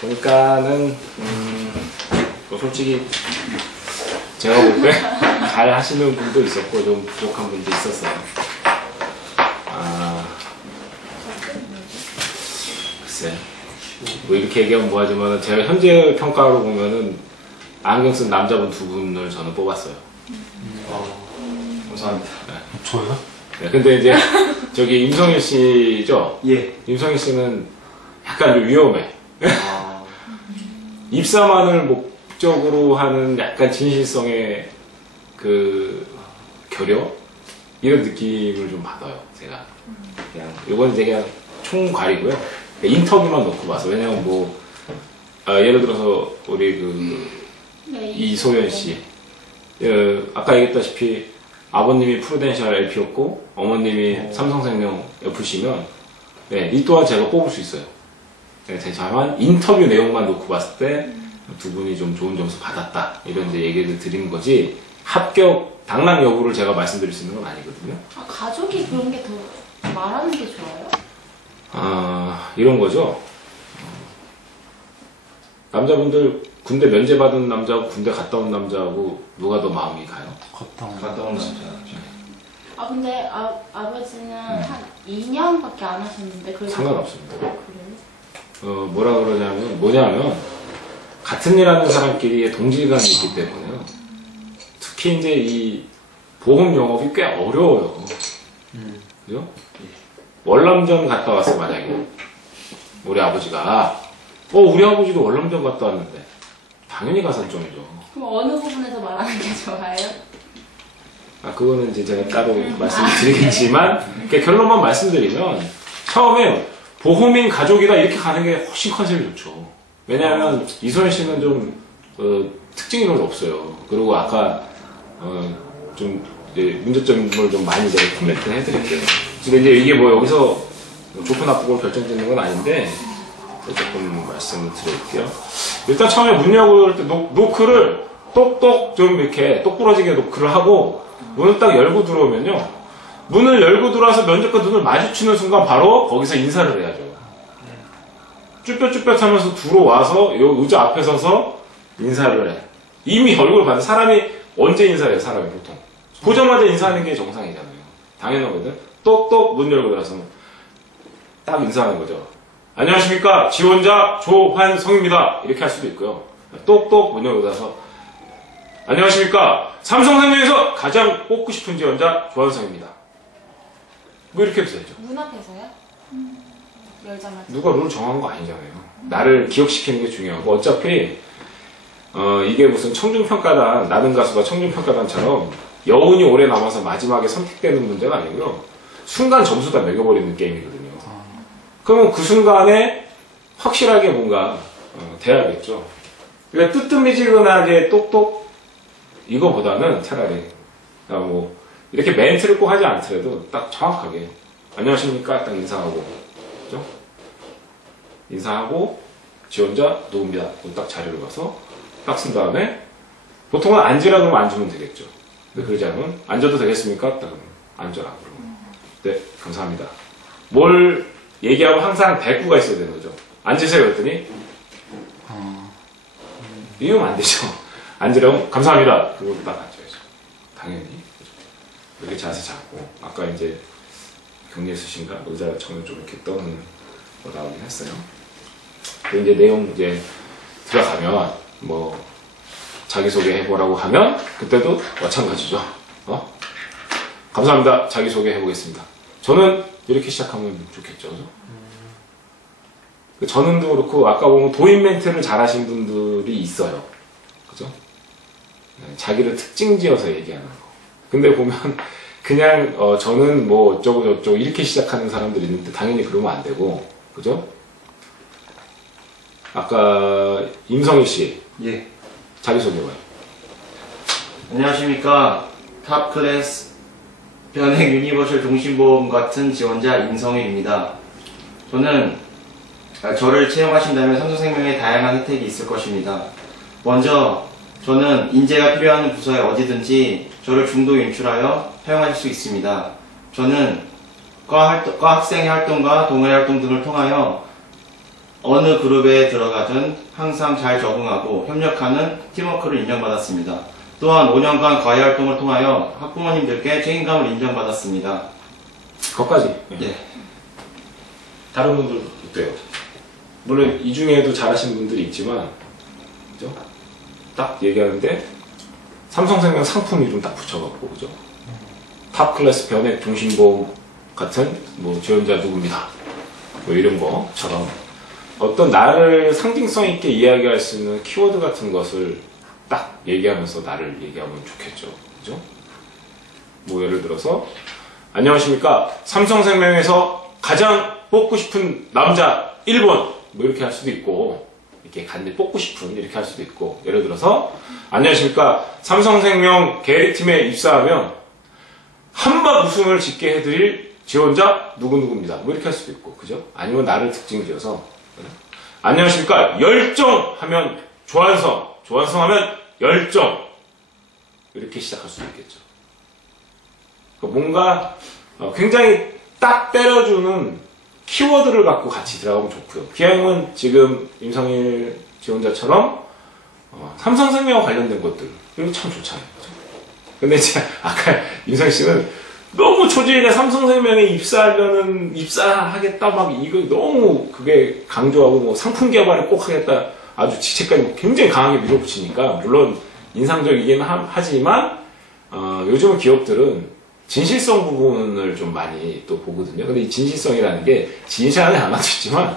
보니까는 뭐 솔직히 제가 볼 때 잘 하시는 분도 있었고 좀 부족한 분도 있었어요. 글쎄 뭐 이렇게 얘기하면 뭐하지만 제가 현재 평가로 보면은 안경 쓴 남자분 두 분을 저는 뽑았어요. 감사합니다. 네. 저요? 네, 근데 이제 저기 임성일 씨죠? 예. 임성일 씨는 약간 좀 위험해. 입사만을 목적으로 하는 약간 진실성의 그 결여? 이런 느낌을 좀 받아요, 제가. 그냥, 이건 이제 그냥 총괄이고요. 인터뷰만 놓고 봐서. 왜냐면 뭐, 예를 들어서 우리 이소연 씨. 아까 얘기했다시피 아버님이 프루덴셜 LP였고, 어머님이 삼성생명 FC면, 네, 이 또한 제가 뽑을 수 있어요. 네, 다만 인터뷰 내용만 놓고 봤을 때 두 분이 좀 좋은 점수 받았다 이런 이제 얘기를 드리는 거지 합격 당락 여부를 제가 말씀드릴 수 있는 건 아니거든요. 가족이 그런 게 더 말하는 게 좋아요? 이런 거죠. 남자분들 군대 면제 받은 남자하고 군대 갔다 온 남자하고 누가 더 마음이 가요? 갔다 온 남자. 근데 아버지는 한 2년밖에 안 하셨는데 그래도 상관없습니다. 그래요? 뭐라 뭐냐면 같은 일 하는 사람끼리의 동질감이 있기 때문에요. 특히 이제 이 보험 영업이 꽤 어려워요. 그죠? 월남전 갔다 왔어, 만약에. 우리 아버지가. 우리 아버지도 월남전 갔다 왔는데. 당연히 가산점이죠. 그럼 어느 부분에서 말하는 게 좋아요? 그거는 이제 제가 따로 말씀을 드리겠지만, 결론만 말씀드리면, 처음에 보험인 가족이다 이렇게 가는 게 훨씬 컨셉이 좋죠. 왜냐하면 이소연 씨는 좀 특징이 별로 없어요. 그리고 아까 좀 문제점을 좀 많이 제가 코멘트를 해드릴게요. 근데 이제 이게 뭐 여기서 좋고 나쁘고 결정짓는 건 아닌데 조금 말씀을 드릴게요. 일단 처음에 문 열고 때 노크를 똑똑 좀 이렇게 똑부러지게 노크를 하고 문을 딱 열고 들어오면요. 문을 열고 들어와서 면접과 눈을 마주치는 순간 바로 거기서 인사를 해야죠. 쭈뼛쭈뼛 하면서 들어와서 요 의자 앞에 서서 인사를 해. 이미 얼굴을 봤는데 사람이 언제 인사해요, 사람이 보통. 보자마자 인사하는 게 정상이잖아요. 당연하거든. 똑똑 문 열고 들어와서 딱 인사하는 거죠. 안녕하십니까. 지원자 조환성입니다. 이렇게 할 수도 있고요. 똑똑 문 열고 들어와서 안녕하십니까. 삼성생명에서 가장 뽑고 싶은 지원자 조환성입니다. 뭐 이렇게 해도 되죠. 문 앞에서요? 열자마자. 누가 룰 정한 거 아니잖아요. 나를 기억시키는 게 중요하고 어차피 이게 무슨 청중평가단 나는 가수가 청중평가단처럼 여운이 오래 남아서 마지막에 선택되는 문제가 아니고요. 순간 점수 다 매겨버리는 게임이거든요. 그러면 그 순간에 확실하게 뭔가 돼야겠죠. 그러니까 뜨뜻미지근하게 똑똑 이거보다는 차라리 뭐 이렇게 멘트를 꼭 하지 않더라도 딱 정확하게 안녕하십니까 딱 인사하고 그죠? 인사하고 지원자 누굽니다. 딱 자리를 가서 딱 쓴 다음에 보통은 앉으라 그러면 앉으면 되겠죠. 근데 그러지 않으면 앉아도 되겠습니까? 딱 그러면 앉아라 그러면 네 감사합니다. 뭘 얘기하면 항상 대꾸가 있어야 되는 거죠. 앉으세요 그랬더니 이러면 안 되죠. 앉으라고 감사합니다. 그리고 딱 앉아야죠. 당연히 이렇게 자세 잡고 아까 이제 경례수 씨인가 의자 처음에 좀 이렇게 떠는 거 나오긴 했어요. 근데 이제 내용 이제 들어가면 뭐 자기소개 해보라고 하면 그때도 마찬가지죠. 감사합니다. 자기소개 해보겠습니다. 저는 이렇게 시작하면 좋겠죠. 그죠? 저는도 그렇고 아까 보면 도입 멘트를 잘하신 분들이 있어요. 그죠? 자기를 특징 지어서 얘기하는 거. 근데 보면 그냥 저는 뭐 어쩌고 저쩌고 이렇게 시작하는 사람들이 있는데 당연히 그러면 안 되고 그죠? 아까 임성희 씨 예. 자기소개해봐요. 안녕하십니까. 탑클래스 변액 유니버셜 종신보험 같은 지원자 임성희입니다. 저는 저를 채용하신다면 삼성생명에 다양한 혜택이 있을 것입니다. 먼저 저는 인재가 필요한 부서에 어디든지 저를 중도 인출하여 사용하실 수 있습니다. 저는 과 학생의 활동과 동아리 활동 등을 통하여 어느 그룹에 들어가든 항상 잘 적응하고 협력하는 팀워크를 인정받았습니다. 또한 5년간 과외 활동을 통하여 학부모님들께 책임감을 인정받았습니다. 거기까지. 네. 다른 분들 어때요? 물론 이 중에도 잘하시는 분들이 있지만, 그죠? 딱 얘기하는데 삼성생명 상품 이름 딱 붙여갖고, 그죠? 탑 클래스 변액 종신보험 같은 뭐 지원자 누구입니다. 뭐 이런 거처럼 어떤 나를 상징성 있게 이야기할 수 있는 키워드 같은 것을 딱 얘기하면서 나를 얘기하면 좋겠죠. 그죠? 뭐 예를 들어서 안녕하십니까. 삼성생명에서 가장 뽑고 싶은 남자 1번 뭐 이렇게 할 수도 있고 이렇게 간대 뽑고 싶은 이렇게 할 수도 있고 예를 들어서 안녕하십니까. 삼성생명 계획팀에 입사하면 한박 우승을 짓게 해드릴 지원자 누구누구입니다. 뭐 이렇게 할 수도 있고 그죠? 아니면 나를 특징 지어서 안녕하십니까. 열정하면 조한성 하면 열정 이렇게 시작할 수도 있겠죠. 뭔가 굉장히 딱 때려주는 키워드를 갖고 같이 들어가면 좋고요. 기왕이면 지금 임성일 지원자처럼 삼성생명과 관련된 것들 이거 참 좋잖아요. 그렇죠? 근데 이제 아까 임성일 씨는 너무 초지일에 삼성생명에 입사하겠다 막 이거 너무 그게 강조하고 뭐 상품 개발을 꼭 하겠다 아주 지체까지 굉장히 강하게 밀어붙이니까 물론 인상적이긴 하지만 요즘 기업들은 진실성 부분을 좀 많이 또 보거든요. 근데 이 진실성이라는 게 진실 안에 안 맞췄지만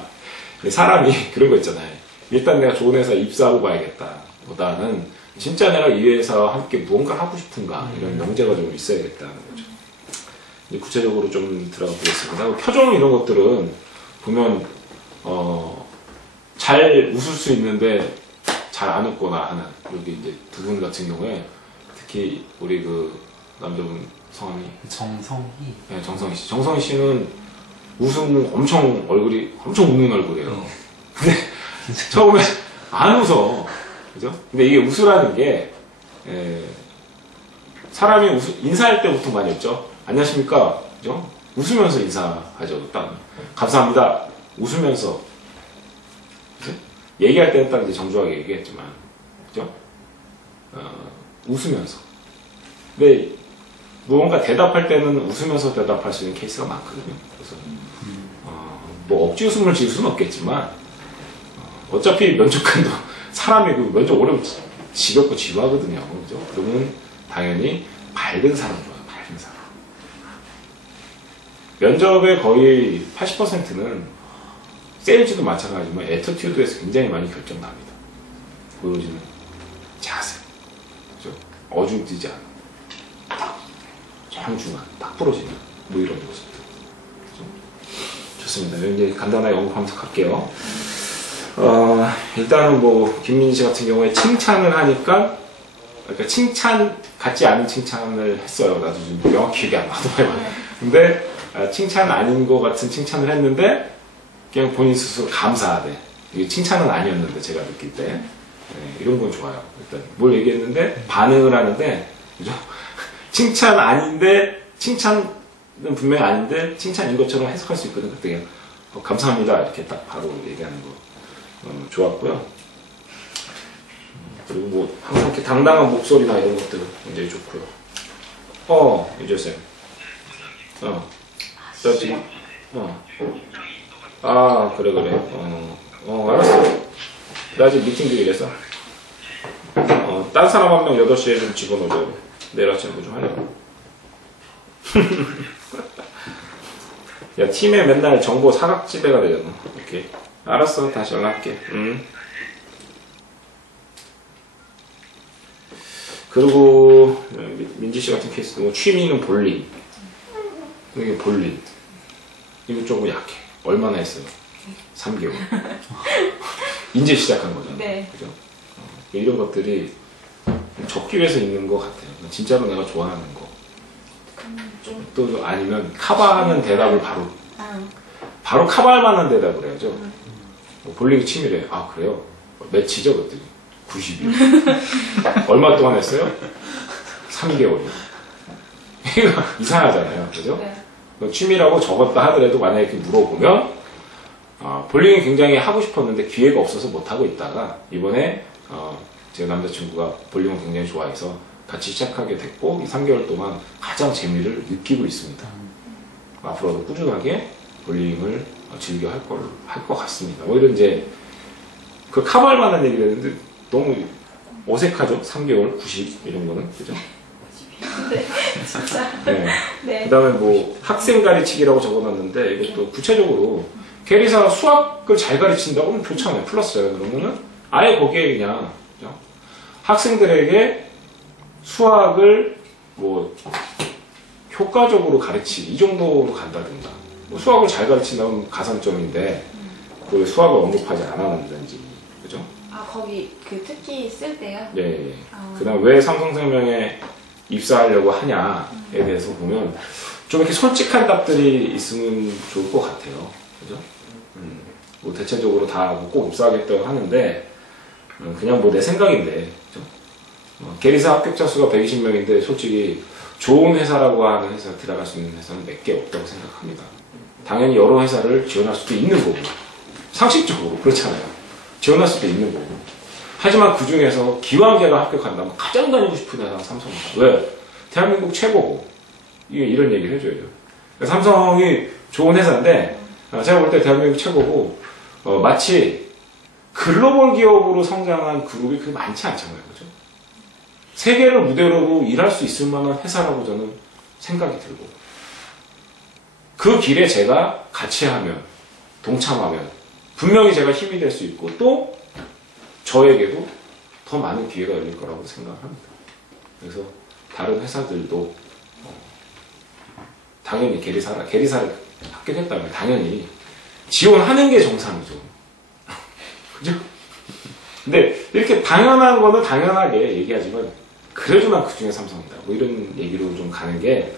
사람이 그런 거 있잖아요. 일단 내가 좋은 회사 입사하고 봐야겠다 보다는 진짜 내가 이 회사와 함께 무언가를 하고 싶은가 이런 명제가 좀 있어야겠다는 거죠. 이제 구체적으로 좀 들어가 보겠습니다. 표정 이런 것들은 보면 잘 웃을 수 있는데 잘 안 웃거나 하는 여기 이제 두 분 같은 경우에 특히 우리 그 남자분 성함이 정성희. 네, 정성희 씨. 정성희 씨는 웃음 얼굴이 엄청 웃는 얼굴이에요. 근데 처음에 안 웃어. 그죠? 근데 이게 웃으라는 게 사람이 인사할 때 보통 많이 웃죠. 안녕하십니까? 그죠? 웃으면서 인사하죠. 딱 감사합니다. 웃으면서 그죠? 얘기할 때는 딱 이제 정중하게 얘기했지만 그죠? 웃으면서. 근데 무언가 대답할 때는 웃으면서 대답할 수 있는 케이스가 많거든요. 그래서 뭐 억지 웃음을 지을 수는 없겠지만 어차피 면접관도 사람이고 면접 오래 지겹고 지루하거든요. 그죠? 그러면 당연히 밝은 사람 좋아요. 밝은 사람. 면접의 거의 80%는 세일즈도 마찬가지지만 애터튜드에서 굉장히 많이 결정납니다. 보여지는 자세. 그죠? 어중뛰지 않아. 정중한, 딱 부러지는 뭐 이런 모습들. 좋습니다. 이제 간단하게 언급하면서 갈게요. 일단은 뭐 김민희 씨 같은 경우에 칭찬을 하니까 그러니까 칭찬 같지 않은 칭찬을 했어요. 나도 지금 명확히 기억이 안 나더라고요. 근데 칭찬 아닌 것 같은 칭찬을 했는데 그냥 본인 스스로 감사하대. 이게 칭찬은 아니었는데 제가 느낄 때 이런 건 좋아요. 일단 뭘 얘기했는데 반응을 하는데 그죠? 칭찬 아닌데 칭찬은 분명히 아닌데 칭찬인 것처럼 해석할 수 있거든. 그때 그냥 감사합니다 이렇게 딱 바로 얘기하는 거 좋았고요. 그리고 뭐 항상 이렇게 당당한 목소리나 이런 것들 굉장히 좋고요. 유재쌤. 나 지금 그래. 알았어. 나 지금 미팅 중이라서. 딴 사람 한 명 8시에 좀 집어넣으려고. 내일 아침에 뭐 좀 하려고. 야, 팀에 맨날 정보 사각지대가 되잖아. 오케이. 알았어. 다시 연락할게. 그리고, 민지씨 같은 케이스도 뭐 취미는 볼링. 이게 볼링. 이거 조금 약해. 얼마나 했어요? 3개월. 이제 시작한 거잖아. 네. 그죠? 이런 것들이 적기 위해서 있는 것 같아요. 진짜로 내가 좋아하는 거. 또 아니면 커버하는 대답을 바로 커버할 만한 대답을 해야죠. 볼링 취미래. 그래요? 며칠이죠, 그랬더니? 90일. 얼마 동안 했어요? 3개월이요. 이거 이상하잖아요. 그죠? 네. 취미라고 적었다 하더라도 만약에 이렇게 물어보면 볼링이 굉장히 하고 싶었는데 기회가 없어서 못하고 있다가 이번에 제 남자친구가 볼링을 굉장히 좋아해서 같이 시작하게 됐고 이 3개월 동안 가장 재미를 느끼고 있습니다. 앞으로도 꾸준하게 볼링을 즐겨 할 것 같습니다. 오히려 이제 그 커버할 만한 얘기를 했는데 너무 어색하죠? 3개월, 90 이런 거는 그죠? 네, 진짜. 네. 네. 그 다음에 뭐 학생 가르치기라고 적어놨는데 이것도 구체적으로 게리사가 수학을 잘 가르친다고 하면 좋잖아요. 플러스잖아요. 그러면은 아예 거기에 그냥 그죠? 학생들에게 수학을 뭐 효과적으로 가르치기 이 정도로 간다든가 뭐 수학을 잘 가르친다면 가산점인데 그 수학을 언급하지 않았는지 그죠? 아, 거기 그 특기 쓸 때요? 예. 그 다음 왜 삼성생명에 입사하려고 하냐에 대해서 보면 좀 이렇게 솔직한 답들이 있으면 좋을 것 같아요. 그죠? 뭐 대체적으로 다 꼭 입사하겠다고 하는데 그냥 뭐 내 생각인데 그죠? 게리사 합격자 수가 120명인데 솔직히 좋은 회사라고 하는 회사 들어갈 수 있는 회사는 몇 개 없다고 생각합니다. 당연히 여러 회사를 지원할 수도 있는 거고 상식적으로 그렇잖아요. 지원할 수도 있는 거고 하지만 그 중에서 기왕 걔가 합격한다면 가장 다니고 싶은 회사가 삼성이다. 왜? 대한민국 최고고 이런 얘기를 해줘야죠. 삼성이 좋은 회사인데 제가 볼 때 대한민국 최고고 마치 글로벌 기업으로 성장한 그룹이 그렇게 많지 않잖아요. 그죠? 세계를 무대로도 일할 수 있을 만한 회사라고 저는 생각이 들고 그 길에 제가 같이 하면 동참하면 분명히 제가 힘이 될 수 있고 또 저에게도 더 많은 기회가 열릴 거라고 생각합니다. 그래서 다른 회사들도 당연히 게리사를 합격했다면 당연히 지원하는 게 정상이죠. 그죠? 근데 이렇게 당연한 거는 당연하게 얘기하지만 그래도 난 그 중에 삼성이다. 뭐 이런 얘기로 좀 가는 게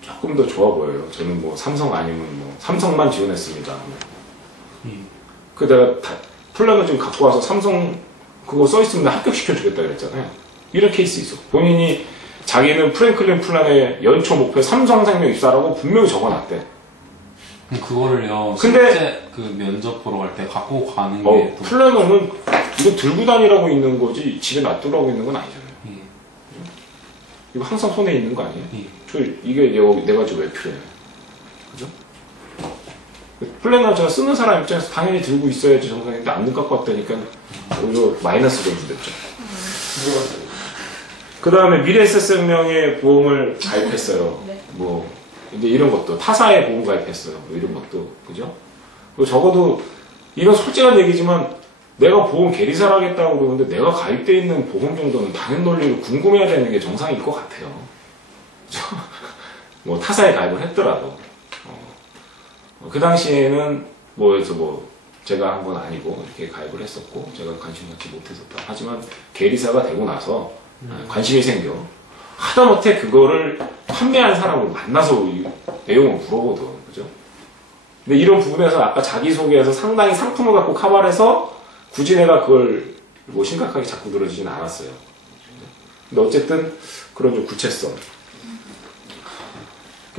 조금 더 좋아 보여요. 저는 뭐 삼성 아니면 뭐 삼성만 지원했습니다. 그 내가 플랜을 좀 갖고 와서 삼성 그거 써있으면 합격시켜주겠다 그랬잖아요. 이런 케이스 있어. 본인이 자기는 프랭클린 플랜의 연초 목표 삼성생명 입사라고 분명히 적어놨대. 그거를요. 근데 실제 그 면접 보러 갈 때 갖고 가는 게 또 플래너는 이거 들고 다니라고 있는 거지 집에 놔두라고 있는 건 아니잖아요. 이거 항상 손에 있는 거 아니에요? 이게 내가 지금 왜 필요해? 그죠? 플래너 제가 쓰는 사람 입장에서 당연히 들고 있어야지 정상인데 안 갖고 왔다니까 오히려 마이너스가 됐죠. 그 다음에 미래에셋생명의 보험을 가입했어요. 네. 뭐 이제 이런 것도 타사의 보험 가입했어요. 뭐 이런 것도 그죠? 적어도 이건 솔직한 얘기지만 내가 보험 계리사를 하겠다고 그러는데 내가 가입돼 있는 보험 정도는 당연 논리로 궁금해야 되는 게 정상일 것 같아요. 뭐 타사에 가입을 했더라도 그 당시에는 제가 한 건 아니고 이렇게 가입을 했었고 제가 관심 갖지 못했었다. 하지만 계리사가 되고 나서 관심이 생겨 하다못해 그거를 판매한 사람을 만나서 이 내용을 물어보든 그죠? 근데 이런 부분에서 아까 자기소개에서 상당히 상품을 갖고 커버를 해서 굳이 내가 그걸 뭐 심각하게 자꾸 들어지진 않았어요. 근데 어쨌든 그런 좀 구체성.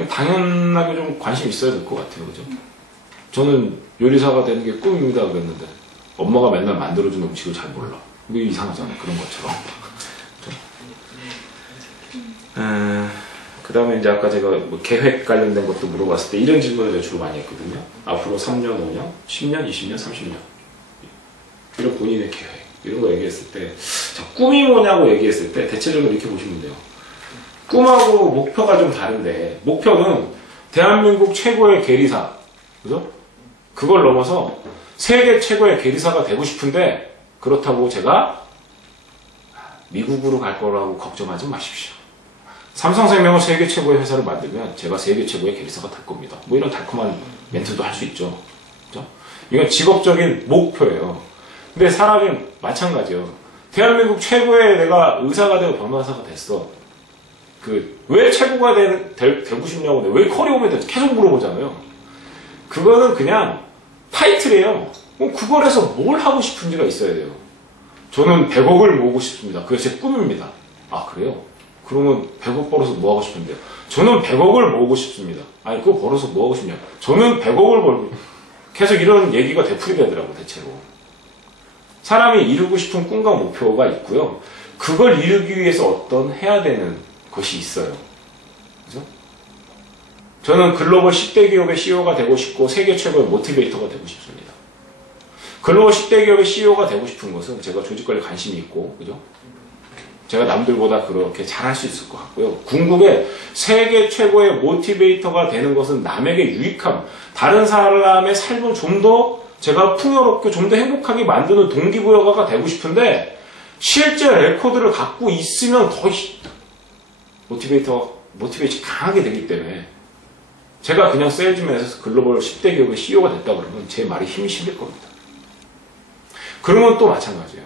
당연하게 좀 관심 있어야 될 것 같아요. 그죠? 저는 요리사가 되는 게 꿈입니다. 그랬는데 엄마가 맨날 만들어준 음식을 잘 몰라. 이게 이상하잖아요. 그런 것처럼. 그 다음에 이제 아까 제가 뭐 계획 관련된 것도 물어봤을 때 이런 질문을 제가 주로 많이 했거든요. 앞으로 3년, 5년, 10년, 20년, 30년. 이런 본인의 계획. 이런 거 얘기했을 때, 꿈이 뭐냐고 얘기했을 때 대체적으로 이렇게 보시면 돼요. 꿈하고 목표가 좀 다른데, 목표는 대한민국 최고의 계리사. 그죠? 그걸 넘어서 세계 최고의 계리사가 되고 싶은데, 그렇다고 제가 미국으로 갈 거라고 걱정하지 마십시오. 삼성생명을 세계 최고의 회사를 만들면 제가 세계 최고의 계리사가 될 겁니다. 뭐 이런 달콤한 멘트도 할 수 있죠. 그죠? 이건 직업적인 목표예요. 근데 사람이 마찬가지예요. 대한민국 최고의 내가 의사가 되고 변호사가 됐어. 왜 최고가 되고 싶냐고, 왜 커리어에 대해서 계속 물어보잖아요. 그거는 그냥 타이틀이에요. 그걸 해서 뭘 하고 싶은지가 있어야 돼요. 저는 100억을 모으고 싶습니다. 그게 제 꿈입니다. 아, 그래요? 그러면 100억 벌어서 뭐 하고 싶은데요? 저는 100억을 모으고 싶습니다. 아니, 그거 벌어서 뭐 하고 싶냐? 저는 100억을 벌고, 계속 이런 얘기가 되풀이되더라고 대체로. 사람이 이루고 싶은 꿈과 목표가 있고요. 그걸 이루기 위해서 어떤 해야 되는 것이 있어요. 그죠? 저는 글로벌 10대 기업의 CEO가 되고 싶고 세계 최고의 모티베이터가 되고 싶습니다. 글로벌 10대 기업의 CEO가 되고 싶은 것은 제가 조직관리에 관심이 있고, 그죠? 제가 남들보다 그렇게 잘할 수 있을 것 같고요. 궁극의 세계 최고의 모티베이터가 되는 것은 남에게 유익함, 다른 사람의 삶을 좀 더 제가 풍요롭게 좀 더 행복하게 만드는 동기부여가 되고 싶은데 실제 레코드를 갖고 있으면 더 모티베이션 강하게 되기 때문에 제가 그냥 세일즈맨에서 글로벌 10대 기업의 CEO가 됐다 그러면 제 말이 힘이 실릴 겁니다. 그러면 또 마찬가지예요.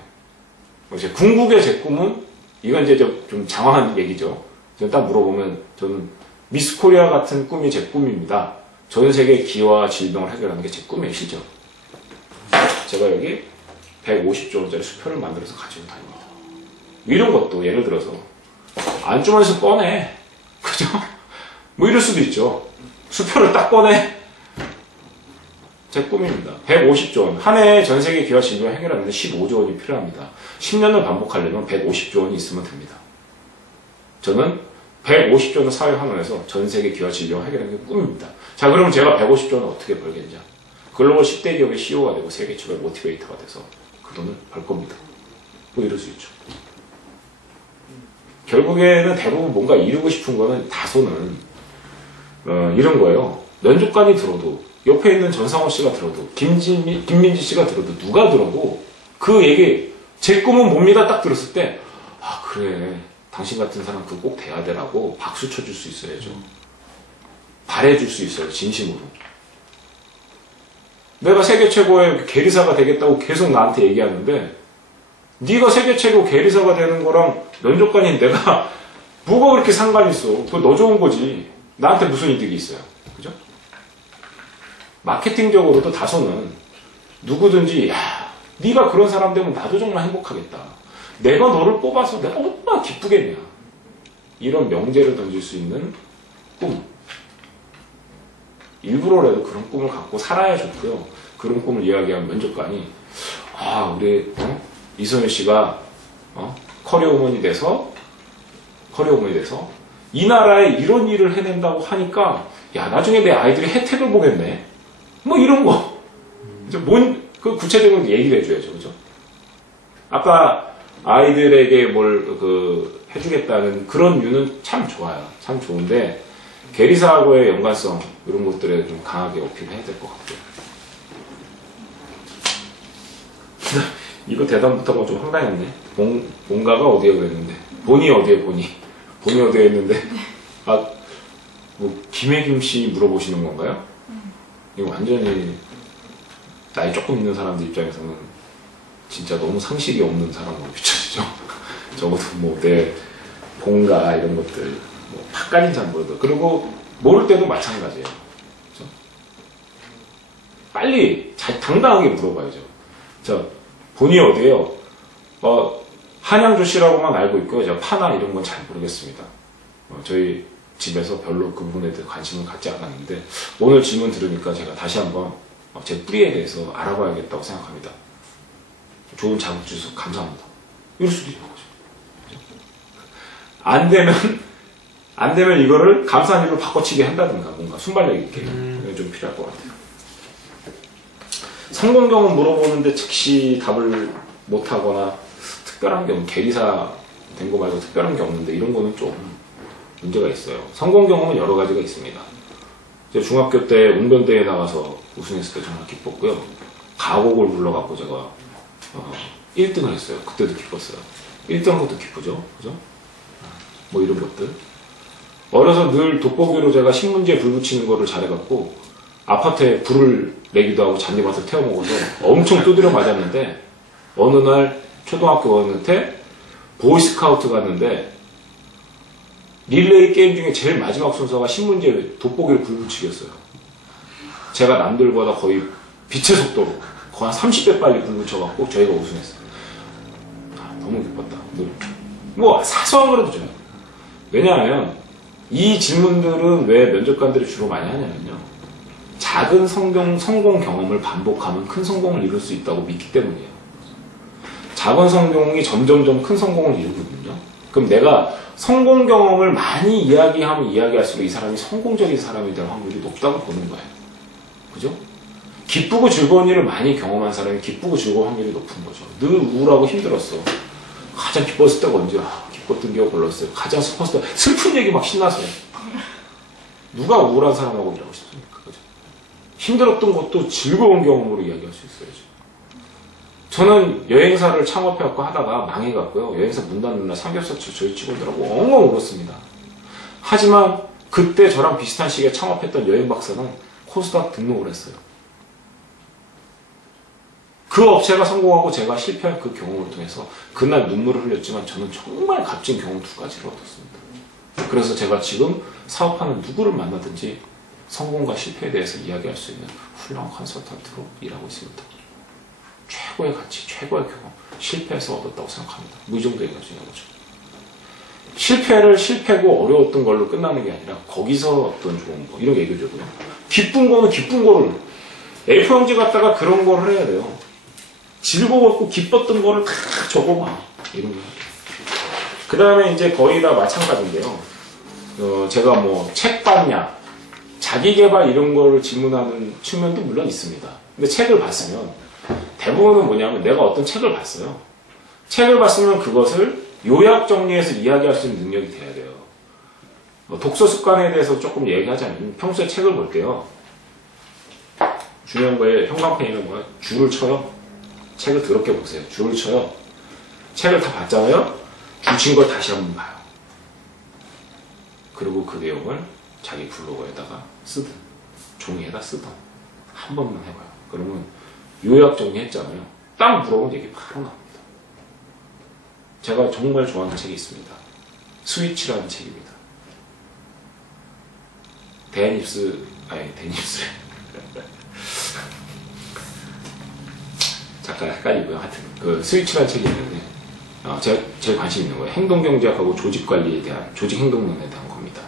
궁극의 제 꿈은 이건 이제 좀 장황한 얘기죠. 제가 딱 물어보면 저는 미스 코리아 같은 꿈이 제 꿈입니다. 전 세계 기와 질병을 해결하는 게 제 꿈이에요, 실제. 제가 여기 150조 원짜리 수표를 만들어서 가지고 다닙니다. 이런 것도 예를 들어서 안주머니에서 꺼내. 그죠? 뭐 이럴 수도 있죠. 수표를 딱 꺼내. 제 꿈입니다. 150조 원. 한 해에 전 세계 기와 질병을 해결하는데 15조 원이 필요합니다. 10년을 반복하려면 150조 원이 있으면 됩니다. 저는 150조 원을 사회환원해서 전 세계 기와 질병을 해결하는 게 꿈입니다. 자, 그러면 제가 150조 원을 어떻게 벌겠냐? 글로벌 10대 기업의 CEO가 되고 세계 최고의 모티베이터가 돼서 그 돈을 벌 겁니다. 뭐 이럴 수 있죠. 결국에는 대부분 뭔가 이루고 싶은 거는 다소는 이런 거예요. 면접관이 들어도 옆에 있는 전상원 씨가 들어도 김민지 씨가 들어도 누가 들어도 그 얘기 제 꿈은 뭡니다 딱 들었을 때 아 그래 당신 같은 사람 그거 꼭 돼야 되라고 박수 쳐줄 수 있어야죠. 바래줄 수 있어요. 진심으로. 내가 세계 최고의 계리사가 되겠다고 계속 나한테 얘기하는데 네가 세계 최고 계리사가 되는 거랑 면접관인 내가 뭐가 그렇게 상관이 있어. 그거 너 좋은 거지. 나한테 무슨 이득이 있어요. 그죠? 마케팅적으로도 다소는 누구든지 야 네가 그런 사람 되면 나도 정말 행복하겠다. 내가 너를 뽑아서 내가 얼마나 기쁘겠냐. 이런 명제를 던질 수 있는 꿈. 일부러라도 그런 꿈을 갖고 살아야 좋고요. 그런 꿈을 이야기한 면접관이 아 우리 이소연 씨가 커리어우먼이 돼서 이 나라에 이런 일을 해낸다고 하니까 야 나중에 내 아이들이 혜택을 보겠네. 뭐 이런 거. 그 구체적인 얘기를 해줘야죠, 그죠? 아까 아이들에게 뭘 해주겠다는 그런 유는 참 좋아요. 참 좋은데 계리사하고의 연관성 이런 것들에 좀 강하게 어필해야 될 것 같고요. 이거 대답부터가 좀 황당했네. 본가가 어디에 그랬는데 본이 어디에 본이 어디에 있는데 뭐 김혜김 씨 물어보시는 건가요? 이거 완전히 나이 조금 있는 사람들 입장에서는 진짜 너무 상식이 없는 사람으로 비춰지죠. 적어도 뭐 내 본가 이런 것들 뭐 팍까진 잘 모르도 그리고 모를 때도 마찬가지예요. 그렇죠? 빨리 당당하게 물어봐야죠. 자 본이 어디에요? 한양조 씨라고만 알고 있고요. 제가 파나 이런 건 잘 모르겠습니다. 저희 집에서 별로 그 부분에 대해 관심을 갖지 않았는데 오늘 질문 들으니까 제가 다시 한번 제 뿌리에 대해서 알아봐야겠다고 생각합니다. 좋은 자극 주셔서 감사합니다. 이럴 수도 있는 거죠. 안 되면 이거를 감사한 일로 바꿔치기 한다든가 뭔가 순발력이 있게 좀 필요할 것 같아요. 성공 경험 물어보는데 즉시 답을 못하거나 특별한 경험, 계리사 된 거 말고 특별한 게 없는데 이런 거는 좀 문제가 있어요. 성공 경험은 여러 가지가 있습니다. 제가 중학교 때 운동대회에 나가서 우승했을 때 정말 기뻤고요. 가곡을 불러갖고 제가 1등을 했어요. 그때도 기뻤어요. 1등한 것도 기쁘죠. 그죠? 뭐 이런 것들. 어려서 늘 돋보기로 제가 신문지에 불 붙이는 거를 잘해갖고 아파트에 불을 내기도 하고 잔디밭을 태워먹어서 엄청 두드려 맞았는데 어느 날 초등학교 어느 때 보이스카우트 갔는데 릴레이 게임 중에 제일 마지막 순서가 신문지에 돋보기를 불 붙이기였어요. 제가 남들보다 거의 빛의 속도로 거의 한 30배 빨리 불 붙여갖고 저희가 우승했어요. 너무 기뻤다. 뭐 사소한 거라도 줘요. 왜냐하면 이 질문들은 왜 면접관들이 주로 많이 하냐면요. 작은 성공 경험을 반복하면 큰 성공을 이룰 수 있다고 믿기 때문이에요. 작은 성공이 점점점 큰 성공을 이루거든요. 그럼 내가 성공 경험을 많이 이야기하면 이야기할수록 이 사람이 성공적인 사람이 될 확률이 높다고 보는 거예요. 그죠? 기쁘고 즐거운 일을 많이 경험한 사람이 기쁘고 즐거운 확률이 높은 거죠. 늘 우울하고 힘들었어. 가장 기뻤을 때가 언제야? 기뻤던 기억 골랐어요. 가장 슬펐을 때 슬픈 얘기 막 신나서요. 누가 우울한 사람하고 일하고 싶습니까? 그죠? 힘들었던 것도 즐거운 경험으로 이야기할 수 있어야죠. 저는 여행사를 창업해갖고 하다가 망해갖고요. 여행사 문 닫는 날 삼겹살집 저희 직원들하고 엉엉 울었습니다. 하지만 그때 저랑 비슷한 시기에 창업했던 여행 박사는 코스닥 등록을 했어요. 그 업체가 성공하고 제가 실패한 그 경험을 통해서 그날 눈물을 흘렸지만 저는 정말 값진 경험 2가지를 얻었습니다. 그래서 제가 지금 사업하는 누구를 만나든지 성공과 실패에 대해서 이야기할 수 있는 훌륭한 컨설턴트로 일하고 있습니다. 최고의 가치, 최고의 경험, 실패해서 얻었다고 생각합니다. 뭐 이 정도 얘기할 수 있는 거죠. 실패를 실패고 어려웠던 걸로 끝나는 게 아니라 거기서 어떤 좋은 거 이런 거 얘기해줘고요. 기쁜 거는 기쁜 거를 A4 용지 갖다가 그런 거를 해야 돼요. 즐거웠고 기뻤던 거를 다 적어봐. 이런 거. 그 다음에 이제 거의 다 마찬가지인데요. 제가 뭐 책 봤냐, 자기개발 이런 거를 질문하는 측면도 물론 있습니다. 근데 책을 봤으면 대부분은 뭐냐면 내가 어떤 책을 봤어요. 책을 봤으면 그것을 요약 정리해서 이야기할 수 있는 능력이 돼야 돼요. 독서 습관에 대해서 조금 얘기하자면 평소에 책을 볼 때요. 중요한 거에 형광펜이나 뭐야 줄을 쳐요. 책을 더럽게 보세요. 줄을 쳐요. 책을 다 봤잖아요. 줄 친 걸 다시 한번 봐요. 그리고 그 내용을 자기 블로그에다가 쓰든 종이에다 쓰든 한 번만 해봐요. 그러면 요약 정리했잖아요. 딱 물어본 얘기 바로 나옵니다. 제가 정말 좋아하는 책이 있습니다. 스위치라는 책입니다. 데니스 작가 헷갈리고요. 하여튼 그 스위치라는 책이 있는데 제가 제일 관심 있는 거예요. 행동경제학하고 조직관리에 대한 조직행동론에 대한 겁니다.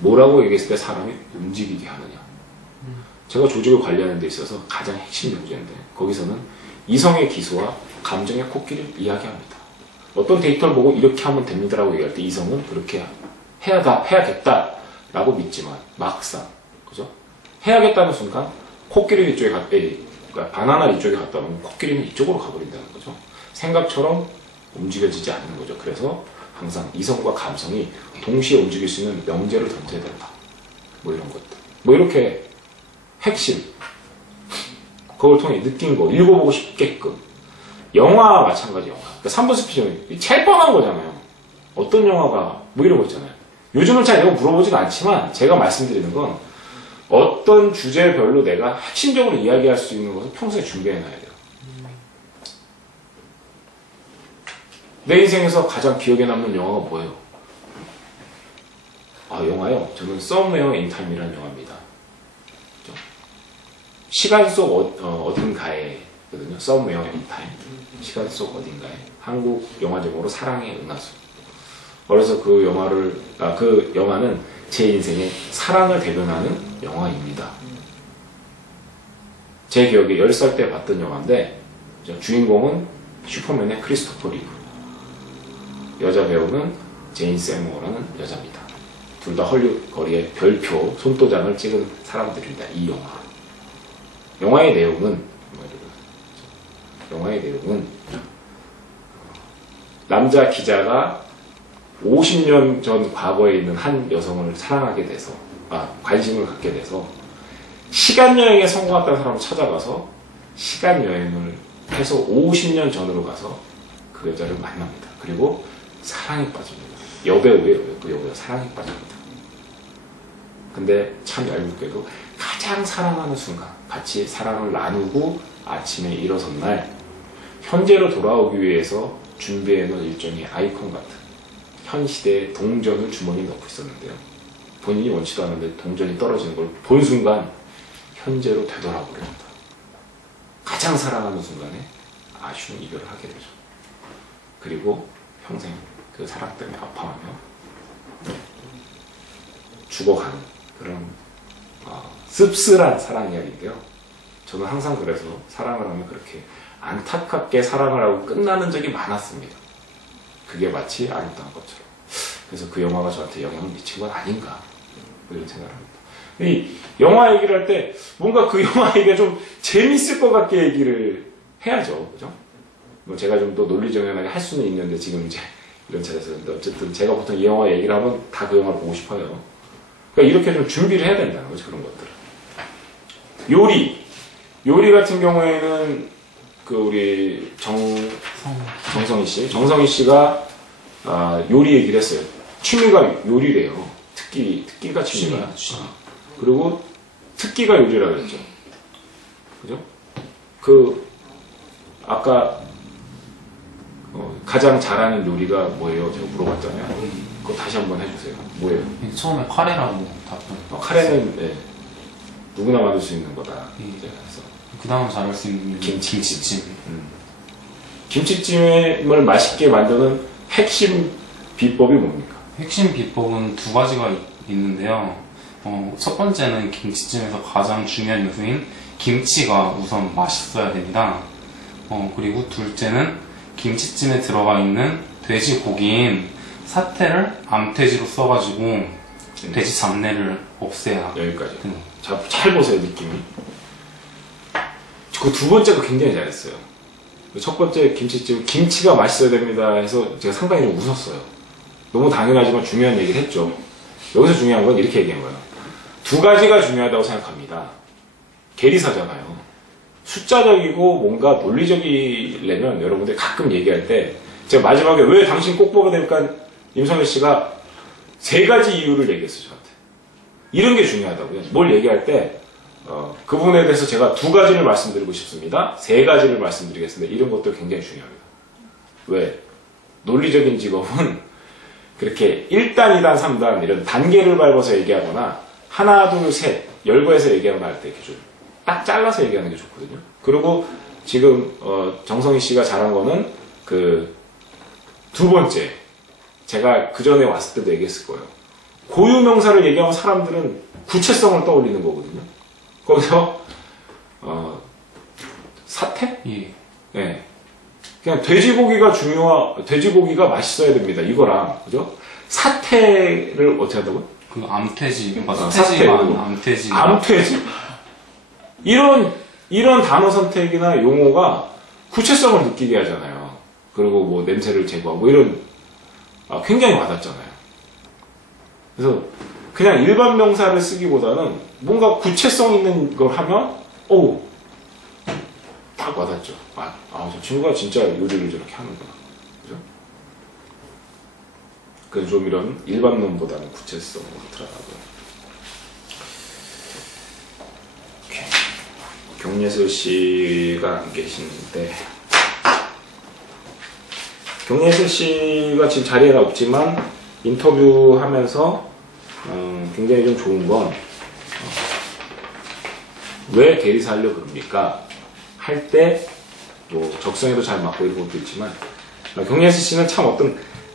뭐라고 얘기했을 때 사람이 움직이게 하느냐. 제가 조직을 관리하는 데 있어서 가장 핵심 문제인데 거기서는 이성의 기소와 감정의 코끼리를 이야기합니다. 어떤 데이터를 보고 이렇게 하면 됩니다라고 얘기할 때 이성은 그렇게 해야겠다라고 믿지만 막상 그죠? 해야겠다는 순간 코끼리 이쪽에 그러니까 바나나 이쪽에 갔다 오면 코끼리는 이쪽으로 가버린다는 거죠. 생각처럼 움직여지지 않는 거죠. 그래서 항상 이성과 감성이 동시에 움직일 수 있는 명제를 던져야 된다. 뭐 이런 것들. 뭐 이렇게 핵심. 그걸 통해 느낀 거, 읽어보고 싶게끔. 영화 마찬가지 영화. 그러니까 3분 스피치 제일 뻔한 거잖아요. 어떤 영화가 뭐 이런 거 있잖아요. 요즘은 잘 이거 물어보지는 않지만 제가 말씀드리는 건 어떤 주제별로 내가 핵심적으로 이야기할 수 있는 것을 평소에 준비해놔야 돼요. 내 인생에서 가장 기억에 남는 영화가 뭐예요? 영화요? 저는 Somewhere in Time이라는 영화입니다. 그렇죠? 시간 속 어딘가에거든요. Somewhere in Time. 시간 속 어딘가에. 한국 영화 제목으로 사랑의 은하수. 그래서 그 영화는 제 인생에 사랑을 대변하는 영화입니다. 제 기억에 10살 때 봤던 영화인데 주인공은 슈퍼맨의 크리스토퍼 리브, 여자 배우는 제인 세모어라는 여자입니다. 둘 다 헐리우드 거리의 별표 손도장을 찍은 사람들입니다. 이 영화의 내용은 남자 기자가 50년 전 과거에 있는 한 여성을 사랑하게 돼서 관심을 갖게 돼서 시간여행에 성공했다는 사람을 찾아가서 시간여행을 해서 50년 전으로 가서 그 여자를 만납니다. 그리고 사랑에 빠집니다. 여배우예요. 그 여배우가 사랑에 빠집니다. 근데 참 얄밉게도 가장 사랑하는 순간 같이 사랑을 나누고 아침에 일어선 날 현재로 돌아오기 위해서 준비해놓은 일종의 아이콘 같은 현 시대의 동전을 주머니에 넣고 있었는데요. 본인이 원치도 않았는데 동전이 떨어지는 걸 본 순간 현재로 되돌아버립니다. 가장 사랑하는 순간에 아쉬운 이별을 하게 되죠. 그리고 평생 그 사랑 때문에 아파하며 죽어가는 그런 씁쓸한 사랑 이야기인데요. 저는 항상 그래서 사랑을 하면 그렇게 안타깝게 사랑을 하고 끝나는 적이 많았습니다. 그게 마치 아름다운 것처럼. 그래서 그 영화가 저한테 영향을 미친 건 아닌가, 뭐 이런 생각을 합니다. 이 영화 얘기를 할 때 뭔가 그 영화 얘기가 좀 재밌을 것 같게 얘기를 해야죠. 그죠? 뭐 제가 좀 더 논리정연하게 할 수는 있는데 지금 이제 이런 차례에서. 근데 어쨌든 제가 보통 이 영화 얘기를 하면 다 그 영화를 보고 싶어요. 그러니까 이렇게 좀 준비를 해야 된다는 거죠. 그런 것들을. 요리 같은 경우에는 그 우리 정성희 씨가 요리 얘기를 했어요. 취미가 요리래요. 특기가 취미가. 그리고 특기가 요리라 그랬죠. 그죠? 아까 가장 잘하는 요리가 뭐예요? 제가 물어봤잖아요. 그거 다시 한번 해주세요. 뭐예요? 처음에 카레라고 답변. 카레는 네, 누구나 만들 수 있는 거다. 그래서 그 다음 잘할 수 있는 게 김치찜. 김치찜을 맛있게 만드는 핵심 비법이 뭡니까? 핵심 비법은 두 가지가 있는데요. 첫 번째는 김치찜에서 가장 중요한 요소인 김치가 우선 맛있어야 됩니다. 그리고 둘째는 김치찜에 들어가 있는 돼지고기인 사태를 암돼지로 써가지고 돼지 잡내를 없애야. 여기까지. 잘 보세요, 느낌이. 그 두 번째도 굉장히 잘했어요. 첫 번째 김치찜, 김치가 맛있어야 됩니다 해서 제가 상당히 좀 웃었어요. 너무 당연하지만 중요한 얘기를 했죠. 여기서 중요한 건 이렇게 얘기한 거예요. 두 가지가 중요하다고 생각합니다. 계리사잖아요. 숫자적이고 뭔가 논리적이려면 여러분들 가끔 얘기할 때 제가 마지막에 왜 당신 꼭 뽑아야 될까? 임성일 씨가 세 가지 이유를 얘기했어요, 저한테. 이런 게 중요하다고요. 뭘 얘기할 때 그 부분에 대해서 제가 두 가지를 말씀드리고 싶습니다. 세 가지를 말씀드리겠습니다. 이런 것도 굉장히 중요합니다. 왜? 논리적인 직업은 그렇게 1단, 2단, 3단 이런 단계를 밟아서 얘기하거나 하나, 둘, 셋 열거해서 얘기하거나 할 때 이렇게 좀 딱 잘라서 얘기하는 게 좋거든요. 그리고 지금 정성희 씨가 잘한 거는 그 두 번째, 제가 그 전에 왔을 때도 얘기했을 거예요. 고유명사를 얘기하면 사람들은 구체성을 떠올리는 거거든요. 거기서 사태? 예. 네. 그냥 돼지고기가 맛있어야 됩니다. 이거랑 그죠? 사태를 어떻게 한다고요? 그 암돼지, 그러니까 사태, 암돼지. 암돼지. 이런 단어 선택이나 용어가 구체성을 느끼게 하잖아요. 그리고 뭐 냄새를 제거하고 이런 굉장히 와닿잖아요. 그래서 그냥 일반 명사를 쓰기보다는 뭔가 구체성 있는 걸 하면 딱 와닿죠. 저 친구가 진짜 요리를 저렇게 하는구나. 그죠? 그래서 좀 이런 일반 놈보다는 구체성이 들어가고요. 경예슬 씨가 안 계신데, 경예슬 씨가 지금 자리에는 없지만 인터뷰하면서 굉장히 좀 좋은 건 왜 대리사 하려고 그럽니까? 할 때 뭐 적성에도 잘 맞고 이런 것도 있지만 경예슬 씨는 참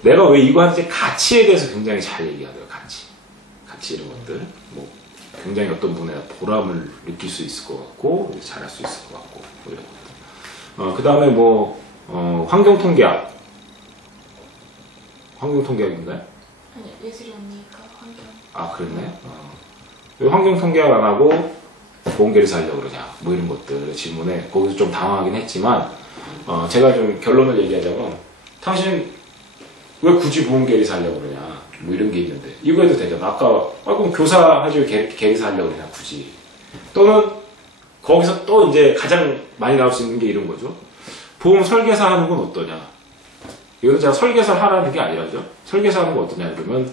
내가 왜 이거 하는지 가치에 대해서 굉장히 잘 얘기하더라고요. 가치 이런 것들 뭐 굉장히 어떤 분야 보람을 느낄 수 있을 것 같고 잘할 수 있을 것 같고 뭐 이런 것들. 그 다음에 뭐 환경통계학 환경통계학인가요? 아니, 예슬이 언니가 환경. 그랬네. 왜 환경통계학 안 하고 보험계리사 하려고 그러냐 뭐 이런 것들 질문에 거기서 좀 당황하긴 했지만 제가 좀 결론을 얘기하자면 당신 왜 굳이 보험계리사 하려고 그러냐 뭐 이런 게 있는데 이거 해도 되잖아. 아까 그럼 교사 하지 왜 계리사 하려고 그러냐 굳이. 또는 거기서 또 이제 가장 많이 나올 수 있는 게 이런 거죠. 보험 설계사 하는 건 어떠냐. 이건 제가 설계사를 하라는 게 아니라죠. 설계사 하는 건 어떠냐 그러면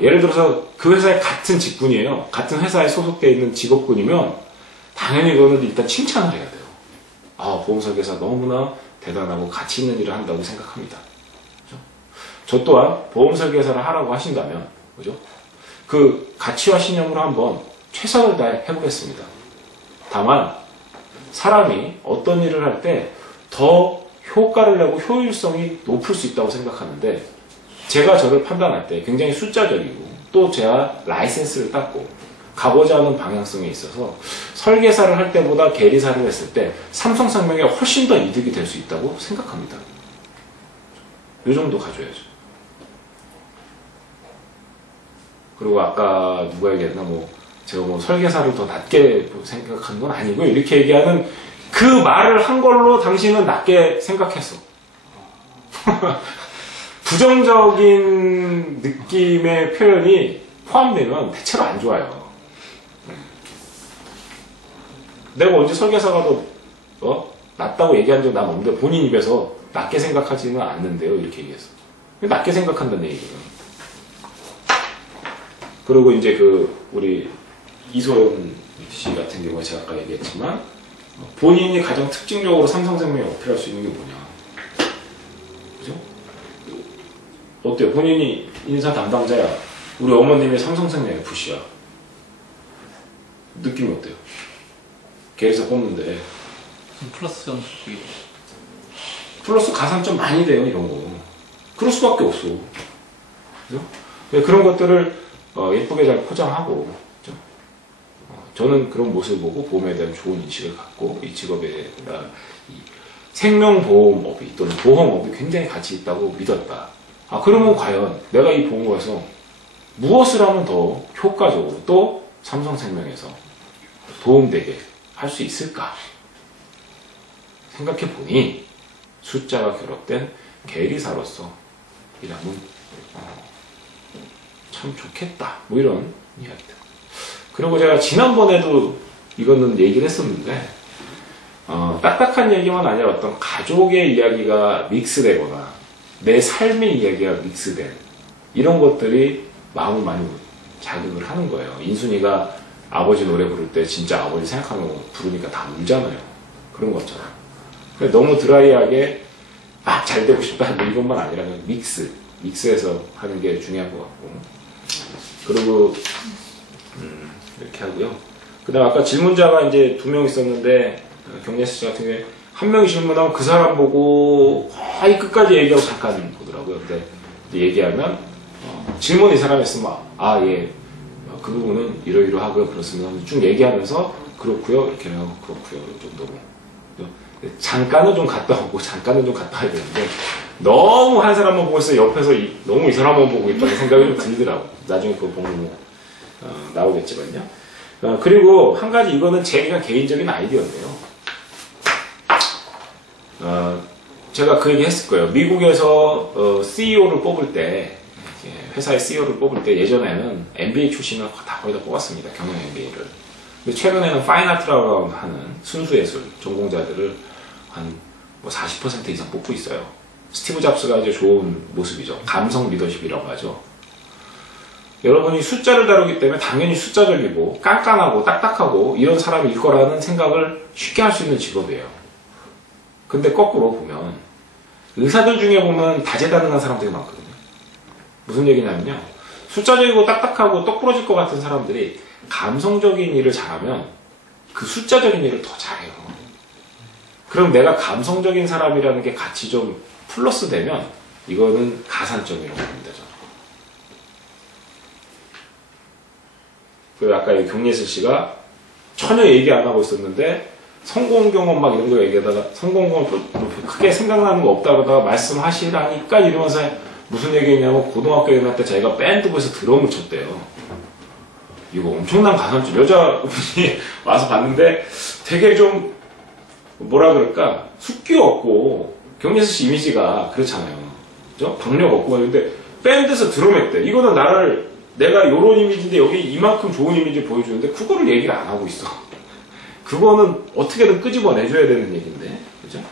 예를 들어서 그 회사에 같은 직군이에요. 같은 회사에 소속되어 있는 직업군이면 당연히 그거는 일단 칭찬을 해야 돼요. 보험 설계사 너무나 대단하고 가치 있는 일을 한다고 생각합니다. 그죠? 저 또한 보험 설계사를 하라고 하신다면 그죠? 그 가치와 신념으로 한번 최선을 다해 해보겠습니다. 다만 사람이 어떤 일을 할 때 더 효과를 내고 효율성이 높을 수 있다고 생각하는데 제가 저를 판단할 때 굉장히 숫자적이고 또 제가 라이센스를 땄고 가고자 하는 방향성에 있어서 설계사를 할 때보다 계리사를 했을 때 삼성생명에 훨씬 더 이득이 될 수 있다고 생각합니다. 이 정도 가져야죠. 그리고 아까 누가 얘기했나 제가 설계사를 더 낮게 생각한 건 아니고요. 이렇게 얘기하는 그 말을 한 걸로 당신은 낮게 생각했어. 부정적인 느낌의 표현이 포함되면 대체로 안 좋아요. 내가 언제 설계사가 더 낮다고 얘기한 적은 난 없는데 본인 입에서 낮게 생각하지는 않는데요. 이렇게 얘기했어. 낮게 생각한다는 얘기는. 그리고 이제 우리 이소연 씨 같은 경우에 제가 아까 얘기했지만 본인이 가장 특징적으로 삼성생명에 어필할 수 있는 게 뭐냐. 그죠? 어때요? 본인이 인사 담당자야. 우리 어머님이 삼성생명 FC야. 느낌이 어때요? 계에서 뽑는데 플러스 형식이 플러스 가산점 많이 돼요. 이런 거. 그럴 수밖에 없어. 그죠? 그런 것들을 예쁘게 잘 포장하고, 그죠? 저는 그런 모습을 보고 보험에 대한 좋은 인식을 갖고 이 직업에 이 생명보험업이 또는 보험업이 굉장히 가치 있다고 믿었다. 그러면 과연 내가 이 보험업에서 무엇을 하면 더 효과적으로 또 삼성생명에서 도움되게 할 수 있을까? 생각해 보니 숫자가 결합된 계리사로서 일하면 참 좋겠다. 이런 이야기들. 그리고 제가 지난번에도 이거는 얘기를 했었는데 딱딱한 얘기만 아니라 어떤 가족의 이야기가 믹스되거나 내 삶의 이야기가 믹스된 이런 것들이 마음을 많이 자극을 하는 거예요. 인순이가 아버지 노래 부를 때 진짜 아버지 생각하면 부르니까 다 울잖아요. 그런 것처럼. 너무 드라이하게 잘 되고 싶다 이것만 아니라 그냥 믹스해서 하는 게 중요한 것 같고. 그리고 이렇게 하고요. 그 다음 아까 질문자가 이제 2명 있었는데 경례씨 씨 같은 경우에 한 명이 질문하면 그 사람 보고 거의 끝까지 얘기하고 잠깐 보더라고요. 근데 얘기하면 질문 이 사람이 했으면 예. 그 부분은 이러이러하고요. 그렇습니다. 쭉 얘기하면서 그렇고요. 이렇게 하고 그렇고요. 이 정도로. 잠깐은 좀 갔다 오고 잠깐은 좀 갔다 와야 되는데 너무 한 사람만 보고 있어 옆에서 너무 이 사람만 보고 있다는 생각이 좀 들더라고. 나중에 그거 보면 나오겠지만요. 그리고 한 가지 이거는 제가 개인적인 아이디어인데요. 제가 그 얘기 했을 거예요. 미국에서 CEO를 뽑을 때 회사의 CEO를 뽑을 때 예전에는 MBA 출신을 거의 다 뽑았습니다. 경영 MBA를. 근데 최근에는 파인아트라고 하는 순수예술 전공자들을 한 40% 이상 뽑고 있어요. 스티브 잡스가 아주 좋은 모습이죠. 감성 리더십이라고 하죠. 여러분이 숫자를 다루기 때문에 당연히 숫자적이고 깐깐하고 딱딱하고 이런 사람일 거라는 생각을 쉽게 할 수 있는 직업이에요. 근데 거꾸로 보면 의사들 중에 보면 다재다능한 사람들이 많거든요. 무슨 얘기냐면요. 숫자적이고 딱딱하고 똑 부러질 것 같은 사람들이 감성적인 일을 잘하면 그 숫자적인 일을 더 잘해요. 그럼 내가 감성적인 사람이라는 게 같이 좀 플러스 되면 이거는 가산점이라고 봅니다. 그 아까 경례슬 씨가 전혀 얘기 안 하고 있었는데 성공 경험 막 이런 거 얘기하다가 성공 경험 크게 생각나는 거 없다 그러다가 말씀하시라니까 이러면서 무슨 얘기했냐면 고등학교에 갈 때 자기가 밴드부에서 드럼을 쳤대요. 이거 엄청난 가산점. 여자분이 와서 봤는데 되게 좀 뭐라 그럴까 숙기 없고 경례슬 씨 이미지가 그렇잖아요. 그죠? 박력 없고 근데 밴드에서 드럼했대. 이거는 내가 요런 이미지인데 여기 이만큼 좋은 이미지 보여주는데 그거를 얘기를 안 하고 있어. 그거는 어떻게든 끄집어내줘야 되는 얘기인데, 그죠?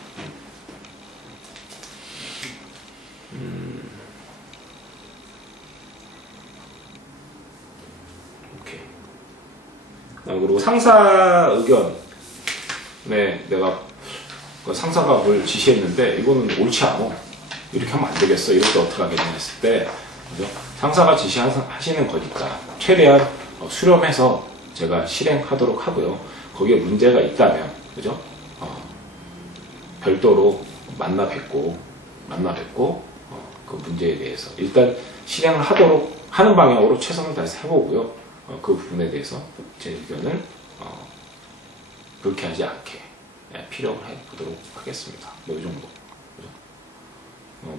오케이. 그리고 상사 의견. 네, 내가 상사가 뭘 지시했는데 이거는 옳지 않아. 이렇게 하면 안 되겠어. 이럴 때 어떻게 하겠냐 했을 때, 그죠? 상사가 지시하시는 거니까 최대한 수렴해서 제가 실행하도록 하고요. 거기에 문제가 있다면, 그죠? 별도로 만나 뵙고 그 문제에 대해서 일단 실행을 하는 방향으로 최선을 다해서 해보고요. 그 부분에 대해서 제 의견을 그렇게 하지 않게 피력을 해보도록 하겠습니다. 뭐 이 정도. 그죠?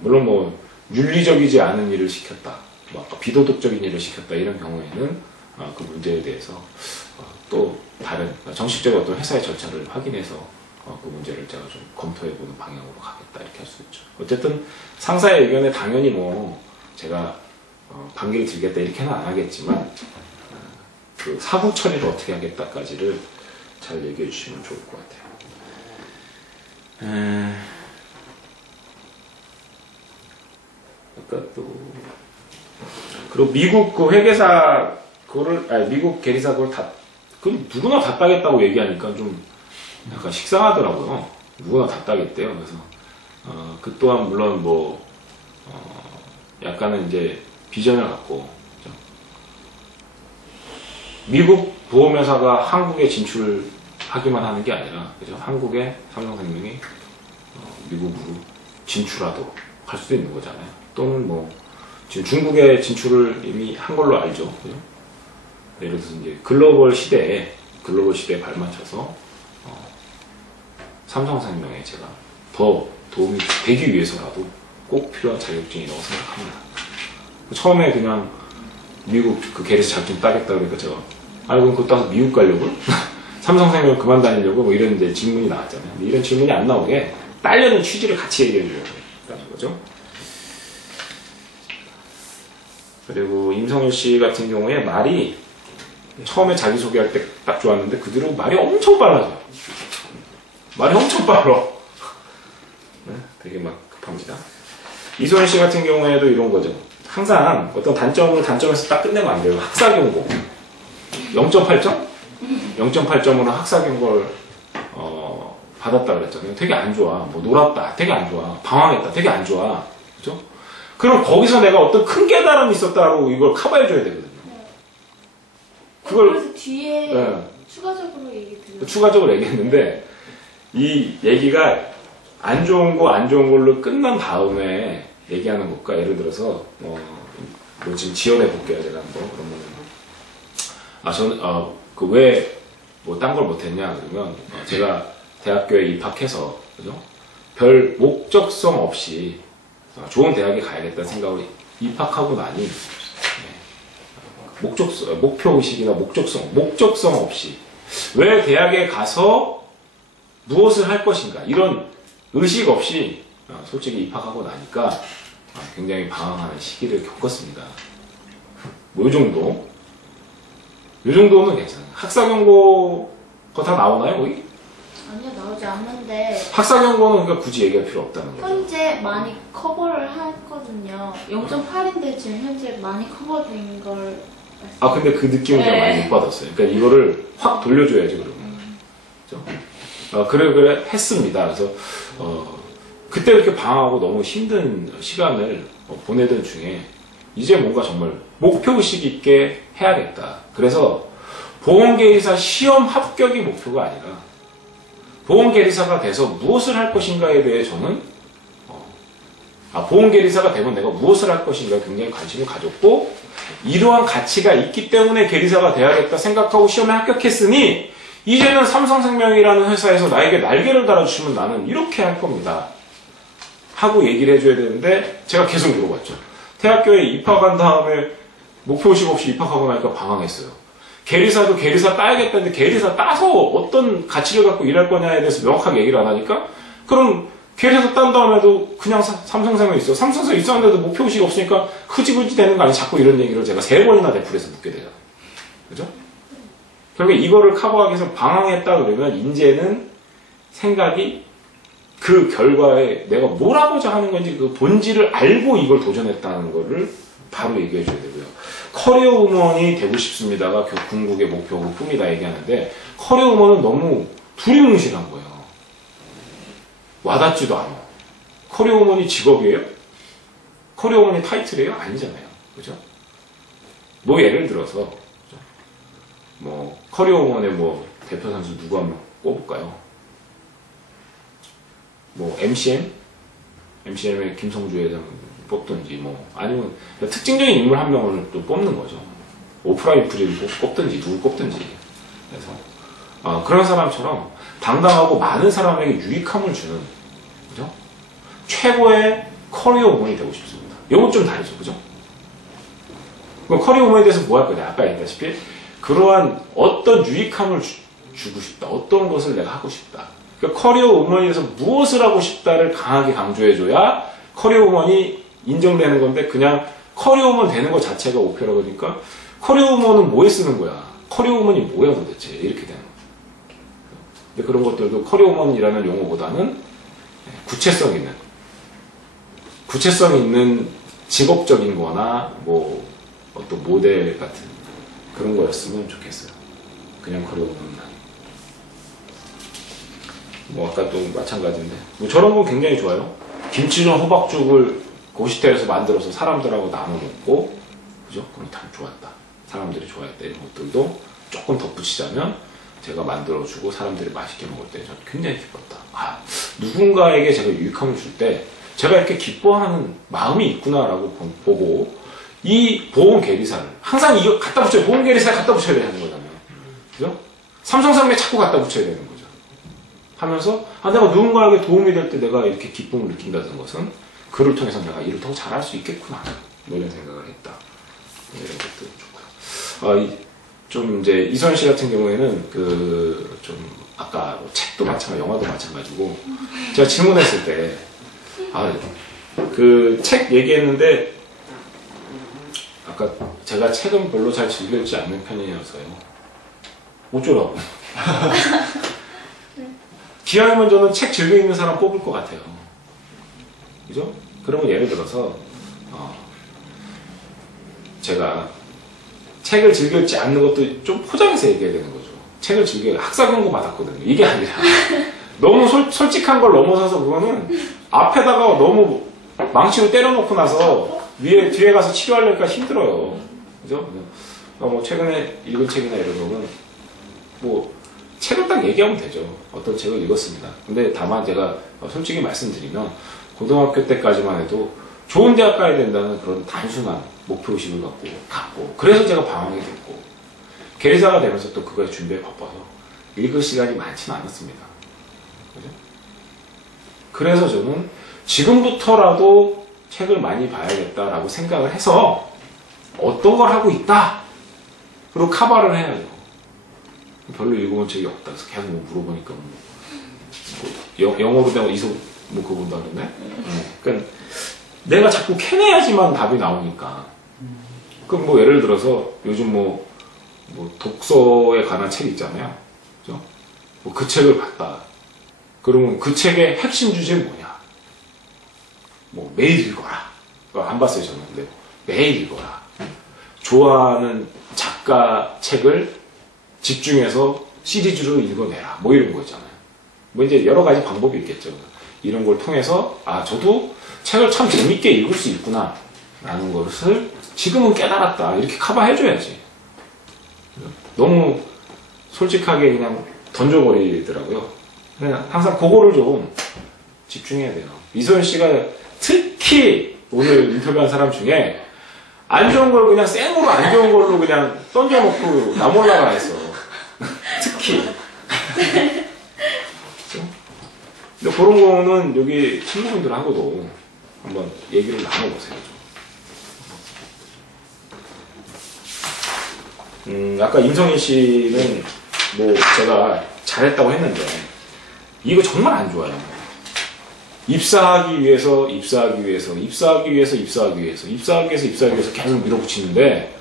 물론 뭐 윤리적이지 않은 일을 시켰다, 뭐 아까 비도덕적인 일을 시켰다 이런 경우에는 그 문제에 대해서 또 다른 정식적인 어떤 회사의 절차를 확인해서 그 문제를 제가 좀 검토해보는 방향으로 가겠다 이렇게 할 수 있죠. 어쨌든 상사의 의견에 당연히 뭐 제가 반기를 들겠다 이렇게는 안 하겠지만 그 사후 처리를 어떻게 하겠다까지를 잘 얘기해 주시면 좋을 것 같아요. 아까 또 그리고 미국 그 회계사 그거를 미국 계리사 그걸 다 그 누구나 다 따겠다고 얘기하니까 좀 약간 식상하더라고요. 누구나 다 따겠대요. 그래서 그 또한 물론 뭐 약간은 이제 비전을 갖고 그죠? 미국 보험회사가 한국에 진출하기만 하는 게 아니라 그죠? 한국의 삼성생명이 미국으로 진출하도록 할 수도 있는 거잖아요. 또는 뭐 지금 중국에 진출을 이미 한 걸로 알죠. 그죠? 예를 들어서 이제 글로벌 시대에 발맞춰서 삼성생명에 제가 더 도움이 되기 위해서라도 꼭 필요한 자격증이라고 생각합니다. 처음에 그냥 미국 그 계리사 자격증 따겠다 그러니까 제가 그럼 그거 따서 미국 가려고? 삼성생명 그만 다니려고? 뭐 이런 이제 질문이 나왔잖아요. 근데 이런 질문이 안 나오게 따려는 취지를 같이 얘기해 줘야 된다는 거죠. 그리고 임성일 씨 같은 경우에 말이 처음에 자기소개할 때 딱 좋았는데 그 뒤로 말이 엄청 빨라져요. 말이 엄청 빨라. 네, 되게 막 급합니다. 이소연 씨 같은 경우에도 이런 거죠. 항상 어떤 단점에서 딱 끝내면 안 돼요. 학사경고 0.8점? 0.8점으로 학사경고를 받았다 그랬잖아요. 되게 안 좋아. 뭐 놀았다. 되게 안 좋아. 방황했다. 되게 안 좋아. 그죠? 그럼 거기서 내가 어떤 큰 깨달음이 있었다고 이걸 커버해줘야 되거든요. 그걸 그래서 뒤에 네. 추가적으로 얘기 드려요. 추가적으로 얘기했는데 이 얘기가 안 좋은 걸로 끝난 다음에 얘기하는 것과 예를 들어서 뭐 지금 지원해 볼게요. 제가 한번 그러면 저는 그 왜 뭐 딴 걸 못했냐 그러면 제가 대학교에 입학해서 그죠? 별 목적성 없이 좋은 대학에 가야겠다는 생각으로 입학하고 나니 목표의식이나 목적성 없이 왜 대학에 가서 무엇을 할 것인가 이런 의식 없이 솔직히 입학하고 나니까 굉장히 방황하는 시기를 겪었습니다. 뭐 이 정도는 괜찮아요. 학사경고가 다 나오나요 거기? 아니요, 나오지 않는데 학사경고는 그러니까 굳이 얘기할 필요 없다는 거죠. 현재 많이 커버를 했거든요. 0.8인데 지금 현재 많이 커버된 걸 근데 그 느낌을 제가 많이 못 받았어요. 그러니까 이거를 확 돌려줘야지 그러면. 그죠? 그래 했습니다. 그래서 그때 이렇게 방황하고 너무 힘든 시간을 보내던 중에 이제 뭔가 정말 목표의식 있게 해야겠다. 그래서 보험계리사 시험 합격이 목표가 아니라 보험계리사가 돼서 무엇을 할 것인가에 대해 저는 보험계리사가 되면 내가 무엇을 할 것인가에 굉장히 관심을 가졌고 이러한 가치가 있기 때문에 계리사가 돼야겠다 생각하고 시험에 합격했으니 이제는 삼성생명이라는 회사에서 나에게 날개를 달아주시면 나는 이렇게 할 겁니다. 하고 얘기를 해줘야 되는데 제가 계속 물어봤죠. 대학교에 입학한 다음에 목표의식 없이 입학하고 나니까 방황했어요. 계리사도 계리사 따야겠다는데 계리사 따서 어떤 가치를 갖고 일할 거냐에 대해서 명확하게 얘기를 안 하니까 그럼 계리사 딴 다음에도 그냥 삼성생명이 있어. 삼성생명 있었는데도 목표의식이 없으니까 흐지부지 되는 거 아니야. 자꾸 이런 얘기를 제가 3번이나 대풀에서 묻게 돼요. 그죠? 결국에 이거를 커버하기 위해서 방황했다 그러면 이제는 생각이 그 결과에 내가 뭘 하고자 하는 건지 그 본질을 알고 이걸 도전했다는 거를 바로 얘기해 줘야 되고요. 커리어 우먼이 되고 싶습니다가 궁극의 목표고 꿈이다 얘기하는데 커리어 우먼은 너무 두리뭉실한 거예요. 와닿지도 않아. 커리어 우먼이 직업이에요? 커리어 우먼이 타이틀이에요? 아니잖아요. 그죠? 뭐 예를 들어서 그죠? 뭐 커리어 우먼의 뭐 대표 선수 누구 한 명 꼽을까요? 뭐 MCM의 김성주 회장 뽑든지 뭐 아니면 특징적인 인물 한 명을 또 뽑는 거죠. 오프라이프를 꼽든지 누구 꼽든지. 그래서 그런 사람처럼 당당하고 많은 사람에게 유익함을 주는, 그죠? 최고의 커리어 우먼이 되고 싶습니다. 이건 좀 다르죠, 그죠? 그럼 커리어 우먼에 대해서 뭐 할 거냐? 아까 얘기했다시피 그러한 어떤 유익함을 주고 싶다. 어떤 것을 내가 하고 싶다. 그러니까 커리어 우먼에서 무엇을 하고 싶다를 강하게 강조해줘야 커리어 우먼이 인정되는 건데, 그냥 커리어 우먼 되는 것 자체가 목표라고 하니까 커리어 우먼은 뭐에 쓰는 거야? 커리어 우먼이 뭐야 도대체? 이렇게 되는 거야. 근데 그런 것들도 커리어 우먼이라는 용어보다는 구체성 있는 직업적인 거나 뭐 어떤 모델 같은 그런 거였으면 좋겠어요. 그냥 커리어 우먼은 아니고. 뭐 아까 또 마찬가지인데 뭐 저런 건 굉장히 좋아요. 김치전 호박죽을 고시텔에서 만들어서 사람들하고 나눠 먹고, 그죠? 그럼 다 좋았다. 사람들이 좋아했다. 이런 것들도 조금 덧붙이자면 제가 만들어주고 사람들이 맛있게 먹을 때 저는 굉장히 기뻤다. 누군가에게 제가 유익함을 줄 때 제가 이렇게 기뻐하는 마음이 있구나라고 보고, 이 보험 계리사를 항상 이거 갖다 붙여야, 보험 계리사에 갖다 붙여야 되는 거잖아요. 그죠? 삼성생명에 자꾸 갖다 붙여야 되는 거죠. 하면서 내가 누군가에게 도움이 될 때 내가 이렇게 기쁨을 느낀다는 것은 그를 통해서 내가 일을 더 잘할 수 있겠구나, 뭐 이런 생각을 했다. 이런 것도 좋고요. 좀 이제 이소연 씨 같은 경우에는 좀 아까 책도 마찬가지, 영화도 마찬가지고 제가 질문했을 때 그 책 얘기했는데 아까 제가 책은 별로 잘 즐기지 않는 편이어서요. 어쩌라고? 기왕이면 저는 책 즐겨 읽는 사람 뽑을 것 같아요. 그죠? 그러면 예를 들어서 제가 책을 즐겨 읽지 않는 것도 좀 포장해서 얘기해야 되는 거죠. 책을 즐겨 학사 경고 받았거든요. 이게 아니라 너무 솔직한 걸 넘어서서 그거는 앞에다가 너무 망치로 때려놓고 나서 뒤에 가서 치료하려니까 힘들어요. 그죠? 뭐 최근에 읽은 책이나 이런 거는 뭐 책을 딱 얘기하면 되죠. 어떤 책을 읽었습니다. 근데 다만 제가 솔직히 말씀드리면 고등학교 때까지만 해도 좋은 대학 가야 된다는 그런 단순한 목표의식을 갖고 그래서 제가 방황이 됐고, 계리사가 되면서 또 그거에 준비에 바빠서 읽을 시간이 많지는 않았습니다. 그죠? 그래서 저는 지금부터라도 책을 많이 봐야겠다라고 생각을 해서 어떤 걸 하고 있다? 그리고 카바를 해야죠. 별로 읽어본 책이 없다. 그래서 계속 뭐 물어보니까 영어로 된 이소 뭐 그거 본다 그러네? 그러니까 내가 자꾸 캐내야지만 답이 나오니까. 그럼 뭐 예를 들어서 요즘 뭐 독서에 관한 책 있잖아요. 그죠? 뭐 그 책을 봤다. 그러면 그 책의 핵심 주제는 뭐냐? 뭐 매일 읽어라. 안 봤어요 저는. 근데 매일 읽어라. 좋아하는 작가 책을 집중해서 시리즈로 읽어내라. 뭐 이런 거 있잖아요. 뭐 이제 여러 가지 방법이 있겠죠. 이런 걸 통해서 저도 책을 참 재밌게 읽을 수 있구나 라는 것을 지금은 깨달았다. 이렇게 커버해줘야지. 너무 솔직하게 그냥 던져버리더라고요. 그냥 항상 그거를 좀 집중해야 돼요. 이소연 씨가 특히 오늘 인터뷰한 사람 중에 안 좋은 걸 그냥 생으로 안 좋은 걸로 그냥 던져놓고 나 몰라라 했어. 특히. 근데 그런 거는 여기 친구분들하고도 한번 얘기를 나눠보세요. 아까 임성희 씨는 뭐 제가 잘했다고 했는데 이거 정말 안 좋아요. 입사하기 위해서 계속 밀어붙이는데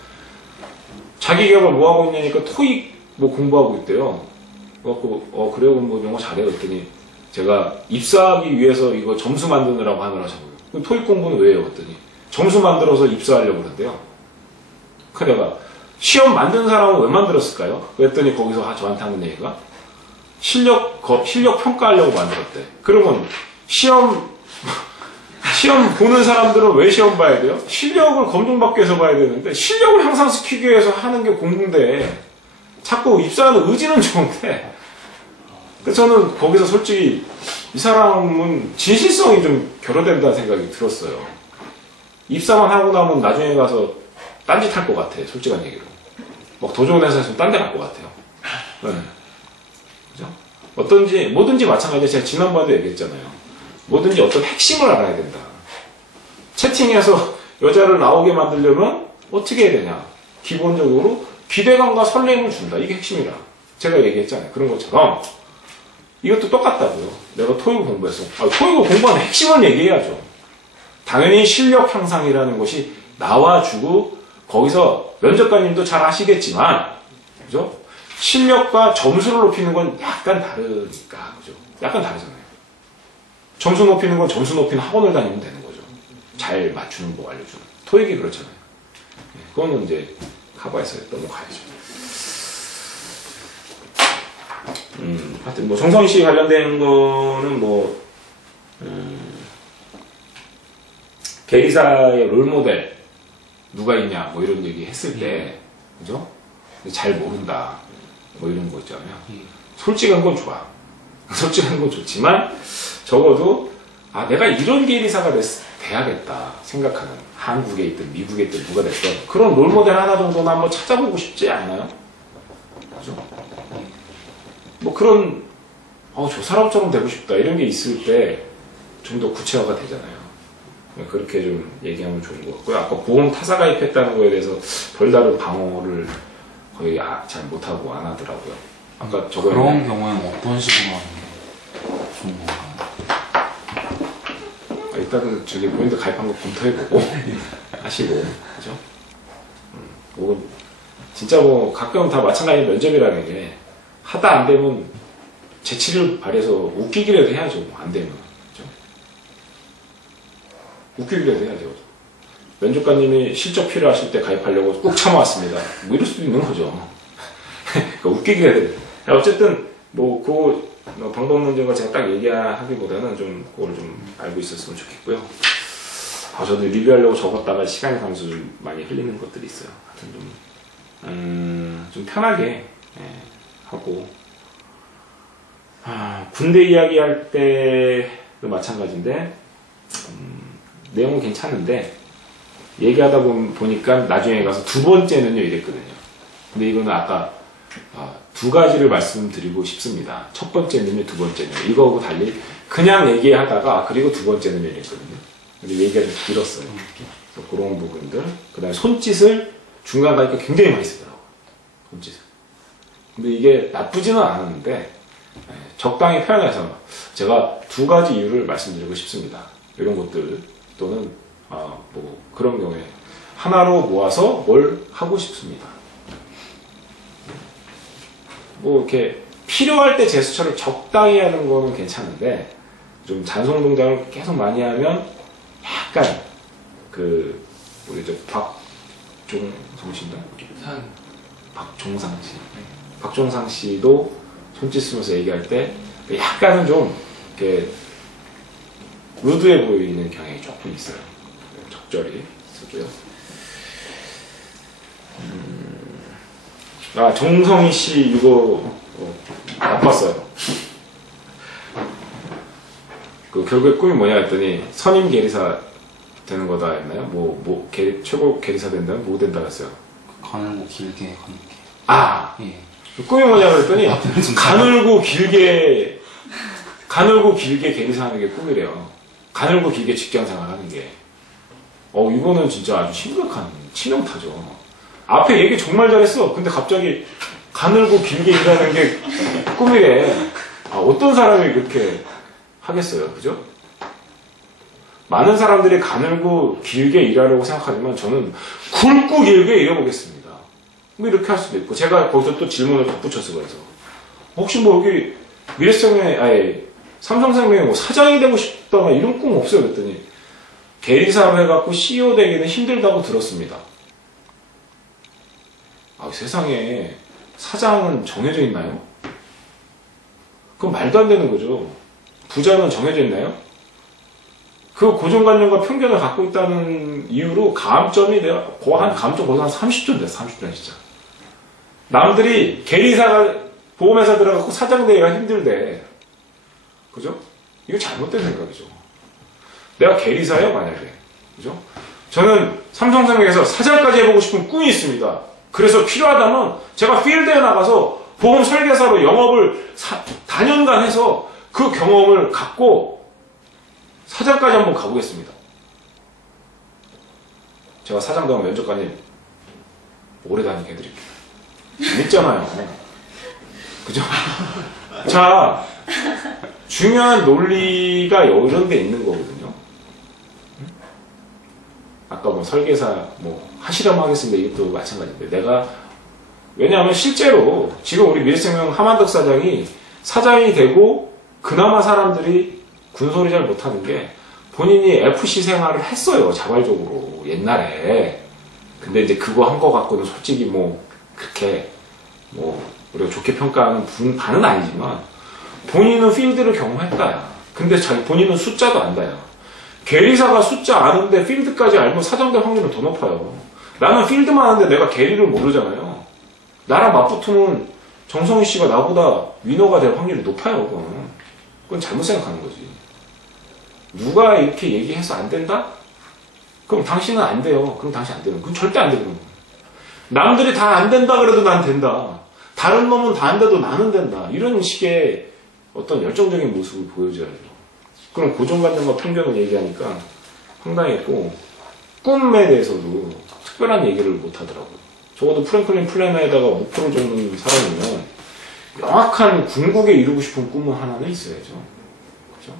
자기 개발 뭐 하고 있냐니까 토익 뭐 공부하고 있대요. 그래갖고 그래요 그럼 뭐 영어 잘해요 그랬더니 제가 입사하기 위해서 이거 점수 만드느라고 하느라 자고요. 그럼 토익 공부는 왜 해요? 그랬더니 점수 만들어서 입사하려고 그러는데요. 그래서 내가 시험 만든 사람은 왜 만들었을까요? 그랬더니 거기서 저한테 하는 얘기가 실력 평가하려고 만들었대. 그러면 시험 보는 사람들은 왜 시험 봐야 돼요? 실력을 검증받기 위해서 봐야 되는데 실력을 향상시키기 위해서 하는 게 공부인데 자꾸 입사하는 의지는 좋은데 그래서 저는 거기서 솔직히 이 사람은 진실성이 좀 결여된다는 생각이 들었어요. 입사만 하고 나면 나중에 가서 딴짓 할 것 같아. 솔직한 얘기로. 막 더 좋은 회사에서 딴 데 갈 것 같아요. 네. 그죠? 뭐든지 마찬가지로 제가 지난번에도 얘기했잖아요. 뭐든지 어떤 핵심을 알아야 된다. 채팅에서 여자를 나오게 만들려면 어떻게 해야 되냐? 기본적으로 기대감과 설렘을 준다. 이게 핵심이라. 제가 얘기했잖아요. 그런 것처럼 이것도 똑같다고요. 내가 토익을 공부했어. 토익을 공부하는 핵심을 얘기해야죠. 당연히 실력 향상이라는 것이 나와주고 거기서 면접관님도 잘 아시겠지만 그죠? 실력과 점수를 높이는 건 약간 다르니까 그죠? 약간 다르잖아요. 점수 높이는 건 점수 높이는 학원을 다니면 되는 거죠. 잘 맞추는 거 알려주는. 토익이 그렇잖아요. 그거는 이제 커버해서 넘어가야죠. 하여튼 뭐 정성희 씨 관련된 거는 뭐 게리사의 롤모델 누가 있냐 뭐 이런 얘기 했을 때 그죠? 잘 모른다 뭐 이런 거 있잖아요. 솔직한 건 좋아. 솔직한 건 좋지만 적어도 내가 이런 게리사가 돼야겠다 생각하는 한국에 있든 미국에 있든 누가 됐든 그런 롤모델 하나 정도는 한번 찾아보고 싶지 않나요? 그죠? 뭐 그런 저 사람처럼 되고 싶다 이런 게 있을 때 좀 더 구체화가 되잖아요. 그렇게 좀 얘기하면 좋은 것 같고요. 아까 보험 타사 가입했다는 거에 대해서 별다른 방어를 거의 잘 못하고 안 하더라고요. 아까 저거 그런 경우에는 어떤 식으로 하는 게 좋은 건가요? 일단은 저기 본인도 가입한 거 검토해보고 하시고 그죠? 뭐 진짜 뭐 가끔 다 마찬가지 면접이라는 게 하다 안 되면 재치를 발휘해서 웃기기라도 해야죠. 안 되면 그죠? 웃기기라도 해야죠. 면접관님이 실적 필요하실 때 가입하려고 꼭 참아왔습니다. 뭐 이럴 수도 있는 거죠. 그러니까 웃기기라도 해야 돼. 어쨌든 뭐 그 방법 문제가 제가 딱 얘기하기보다는 좀 그거를 좀 알고 있었으면 좋겠고요. 저도 리뷰하려고 적었다가 시간이 가면서 좀 많이 흘리는 것들이 있어요. 하여튼 좀 편하게 하고 군대 이야기할 때도 마찬가지인데 내용은 괜찮은데 얘기하다 보니까 나중에 가서 두 번째는요 이랬거든요. 근데 이거는 아까 두 가지를 말씀드리고 싶습니다. 첫 번째는요, 두 번째는요. 이거하고 달리 그냥 얘기하다가 그리고 두 번째는요 이랬거든요. 근데 얘기가 좀 길었어요. 그래서 그런 부분들. 그 다음에 손짓을 중간 가니까 굉장히 많이 쓰더라고요. 손짓을. 근데 이게 나쁘지는 않았는데 적당히 표현해서 제가 두 가지 이유를 말씀드리고 싶습니다. 이런 것들 또는 뭐 그런 경우에 하나로 모아서 뭘 하고 싶습니다. 뭐 이렇게 필요할 때 제스처를 적당히 하는 거는 괜찮은데 좀 잔송 동작을 계속 많이 하면 약간 우리 저 박종성 씨인가? 박종상 씨. 박종상 씨도 손짓 쓰면서 얘기할 때 약간은 좀 이렇게 루드해 보이는 경향이 조금 있어요. 적절히 쓰고요. 정성희 씨 이거 나빴어요. 결국에 꿈이 뭐냐 했더니 선임 계리사 되는 거다 했나요? 최고 계리사 된다면 뭐 된다 했어요? 가늘고 길게 가는 게. 예. 꿈이 뭐냐 그랬더니 가늘고 길게 계리사 하는 게 꿈이래요. 가늘고 길게 직장 생활하는 게. 이거는 진짜 아주 심각한 치명타죠. 앞에 얘기 정말 잘했어. 근데 갑자기 가늘고 길게 일하는 게 꿈이래. 어떤 사람이 그렇게 하겠어요. 그죠? 많은 사람들이 가늘고 길게 일하려고 생각하지만 저는 굵고 길게 일해보겠습니다. 뭐 이렇게 할 수도 있고 제가 거기서 또 질문을 덧붙여서 그래서 혹시 뭐 여기 삼성생명에 뭐 사장이 되고 싶다나 이런 꿈 없어요. 그랬더니 계리사로 해갖고 CEO 되기는 힘들다고 들었습니다. 세상에 사장은 정해져 있나요? 그럼 말도 안 되는 거죠. 부자는 정해져 있나요? 그 고정관념과 편견을 갖고 있다는 이유로 감점이 내가 감점 거의 한 30점 됐어. 30점 진짜. 남들이 계리사가 보험회사 들어가고 사장 되기가 힘들대. 그죠? 이거 잘못된 생각이죠. 내가 계리사예요 만약에. 그죠? 저는 삼성생명에서 사장까지 해보고 싶은 꿈이 있습니다. 그래서 필요하다면 제가 필드에 나가서 보험 설계사로 영업을 다년간 해서 그 경험을 갖고 사장까지 한번 가보겠습니다. 제가 사장 되면 면접관님 오래 다니게 해드릴게요. 재밌잖아요. 그죠? 자, 중요한 논리가 이런 데 있는 거거든요. 아까 뭐 설계사 뭐 하시라면 하겠습니다. 이것도 마찬가지인데 내가 왜냐하면 실제로 지금 우리 미래생명 하만덕 사장이 되고 그나마 사람들이 군소리 잘 못하는 게 본인이 FC 생활을 했어요. 자발적으로 옛날에. 근데 이제 그거 한 거 갖고는 솔직히 뭐 그렇게 뭐 우리가 좋게 평가하는 반은 아니지만 본인은 필드를 경험했다야. 근데 본인은 숫자도 안다야. 계리사가 숫자 아는데 필드까지 알면 사장될 확률은 더 높아요. 나는 필드만 아는데 내가 계리를 모르잖아요. 나랑 맞붙으면 정성희 씨가 나보다 위너가 될 확률이 높아요. 그건 잘못 생각하는 거지. 누가 이렇게 얘기해서 안 된다? 그럼 당신은 안 돼요. 그럼 당신 안 되는 그건 절대 안 되는 거예요. 남들이 다 안 된다 그래도 난 된다. 다른 놈은 다 안 돼도 나는 된다. 이런 식의 어떤 열정적인 모습을 보여줘야죠. 그럼 고정관념과 편견을 얘기하니까 황당했고 꿈에 대해서도 특별한 얘기를 못 하더라고요. 적어도 프랭클린 플래너에다가 목표를 적는 사람이면 명확한 궁극에 이루고 싶은 꿈은 하나는 있어야죠. 그죠?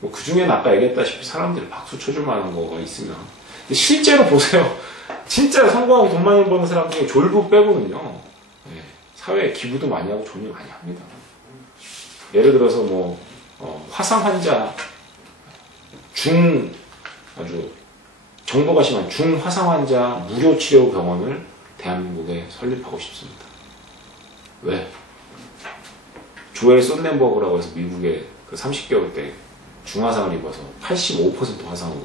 뭐 그 중에는 아까 얘기했다시피 사람들이 박수 쳐줄 만한 거가 있으면. 근데 실제로 보세요. 진짜 성공하고 돈 많이 버는 사람 중에 졸부 빼고는요. 네, 사회에 기부도 많이 하고 존일 많이 합니다. 예를 들어서 뭐 화상 환자 아주 정도가 심한 중화상 환자 무료 치료 병원을 대한민국에 설립하고 싶습니다. 왜? 조엘 썬넨버그라고 해서 미국에 그 30개월 때 중화상을 입어서 85% 화상으로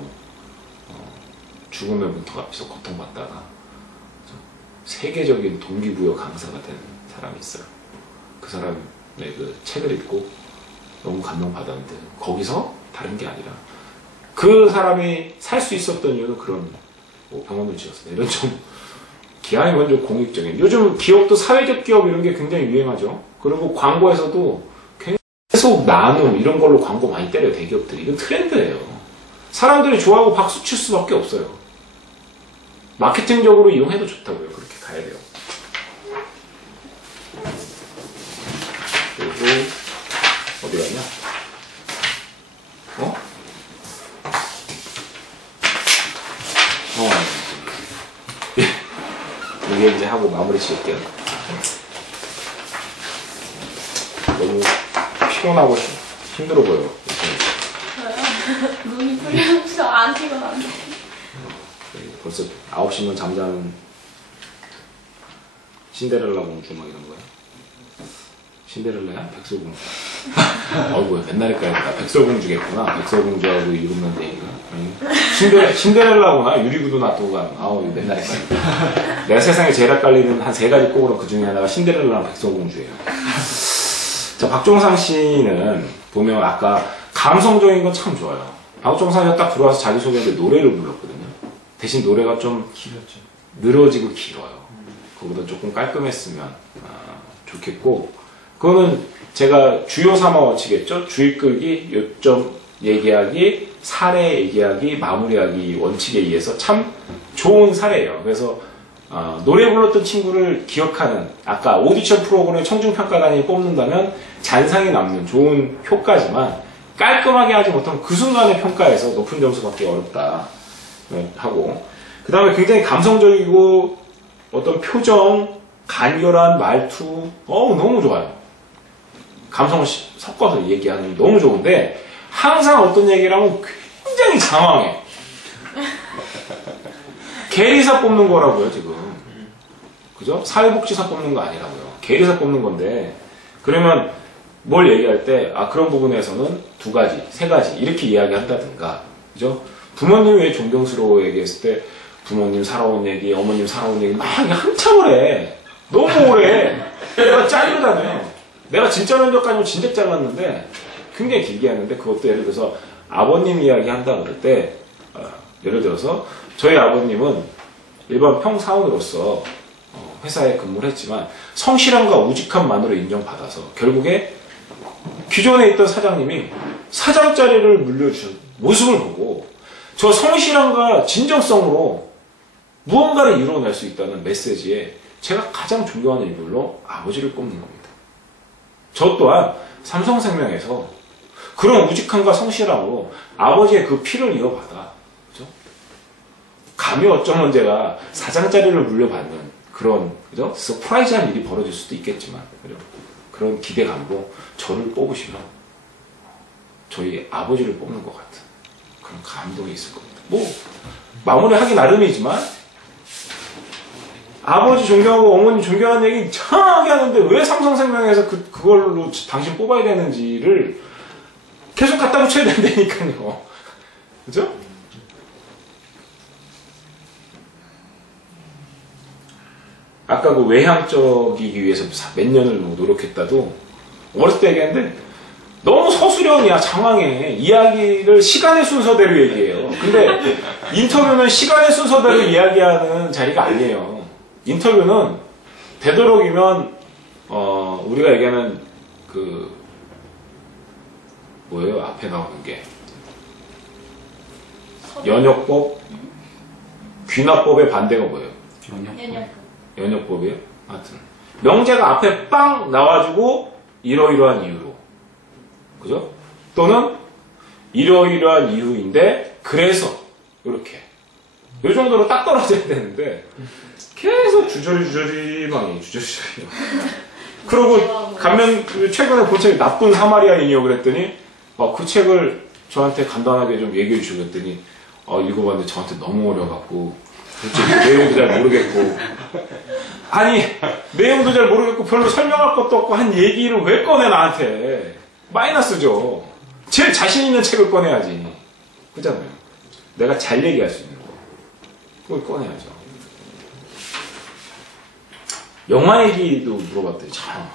죽음의 문턱 앞에서 고통받다가 세계적인 동기부여 강사가 된 사람이 있어요. 그 사람의 그 책을 읽고 너무 감동받았는데 거기서 다른 게 아니라 그 사람이 살 수 있었던 이유는 그런 뭐 병원을 지었어요. 이런 좀 기왕이 먼저 공익적인. 요즘 기업도 사회적 기업 이런 게 굉장히 유행하죠. 그리고 광고에서도 계속 나눔 이런 걸로 광고 많이 때려요. 대기업들이. 이건 트렌드예요. 사람들이 좋아하고 박수 칠 수밖에 없어요. 마케팅적으로 이용해도 좋다고요. 그렇게 가야 돼요. 그리고 어디 갔냐? 이게 이제 하고 마무리 지을게요. 너무 피곤하고 힘들어 보여. 저요? 눈이 풀려서 안 피곤한데. 벌써 9시면 잠자는 신데렐라 공주 막 이런 거야? 신데렐라야? 백설공주. 어이구, 맨날 헷갈렸다. 백설공주겠구나. 백설공주하고 이름난 얘기가. 신데렐라구나. 유리구두 놔두고 가는. 아우, 맨날 헷갈린다. 내가 세상에 제일 헷갈리는 한 3가지 꼽으로 그 중에 하나가 신데렐라랑 백설공주예요. 자, 박종상 씨는 보면 아까 감성적인 건 참 좋아요. 박종상 씨가 딱 들어와서 자기소개하는데 노래를 불렀거든요. 대신 노래가 좀 길었죠. 늘어지고 길어요. 그거보다 조금 깔끔했으면 좋겠고, 그거는 제가 주요 3화 원칙이겠죠. 주의 끌기, 요점 얘기하기, 사례 얘기하기, 마무리하기 원칙에 의해서 참 좋은 사례예요. 그래서 노래 불렀던 친구를 기억하는, 아까 오디션 프로그램 청중평가단이 뽑는다면 잔상이 남는 좋은 효과지만 깔끔하게 하지 못하면 그 순간의 평가에서 높은 점수 받기 어렵다 하고, 그 다음에 굉장히 감성적이고 어떤 표정, 간결한 말투, 너무 좋아요. 감성을 섞어서 얘기하는 게 너무 좋은데 항상 어떤 얘기를 하면 굉장히 장황해. 계리사 뽑는 거라고요 지금. 그죠? 사회복지사 뽑는 거 아니라고요. 계리사 뽑는 건데, 그러면 뭘 얘기할 때 그런 부분에서는 2가지, 3가지 이렇게 이야기한다든가, 그죠? 부모님이 왜 존경스러워 얘기했을 때 부모님 살아온 얘기, 어머님 살아온 얘기 막 한참을 해. 너무 오래 해. 내가 자르잖아요. 내가 진짜 면접까지는 진짜 잘랐는데 굉장히 길게 하는데, 그것도 예를 들어서 아버님 이야기 한다 그럴 때 예를 들어서 저희 아버님은 일반 평사원으로서 회사에 근무를 했지만 성실함과 우직함만으로 인정받아서 결국에 기존에 있던 사장님이 사장 자리를 물려준 모습을 보고 저 성실함과 진정성으로 무언가를 이루어낼 수 있다는 메시지에 제가 가장 존경하는 인물로 아버지를 꼽는 겁니다. 저 또한 삼성생명에서 그런 우직함과 성실함으로 아버지의 그 피를 이어받아, 그죠? 감히 어쩌면 제가 사장 자리를 물려받는 그런, 그죠? 서프라이즈한 일이 벌어질 수도 있겠지만, 그죠? 그런 기대감으로 저를 뽑으시면 저희 아버지를 뽑는 것 같은 그런 감동이 있을 겁니다. 뭐 마무리하기 나름이지만 아버지 존경하고 어머니 존경하는 얘기 장하게 하는데 왜 삼성생명에서 그걸로 당신 뽑아야 되는지를 계속 갖다 붙여야 된다니까요. 그죠? 아까 그 외향적이기 위해서 몇 년을 노력했다도 어렸을 때 얘기했는데 너무 서술형이야, 장황해. 이야기를 시간의 순서대로 얘기해요. 근데 인터뷰는 시간의 순서대로 이야기하는 자리가 아니에요. 인터뷰는 되도록이면 우리가 얘기하는 뭐예요? 앞에 나오는 게 연역법, 귀납법의 반대가 뭐예요? 연역법이에요? 하여튼 명제가 앞에 빵 나와주고 이러이러한 이유로, 그죠? 또는 이러이러한 이유인데 그래서 이렇게 이 정도로 딱 떨어져야 되는데 계속 주저리망이 주저리. 그리고 최근에 본 책이 나쁜 사마리아인이요 그랬더니 그 책을 저한테 간단하게 좀 얘기해 주시고 그랬더니 읽어봤는데 저한테 너무 어려갖고 도대체 내용도 잘 모르겠고 아니 내용도 잘 모르겠고 별로 설명할 것도 없고 한 얘기를 왜 꺼내 나한테. 마이너스죠. 제일 자신 있는 책을 꺼내야지. 그잖아요. 내가 잘 얘기할 수 있는 거. 그걸 꺼내야죠. 영화 얘기도 물어봤더니 참.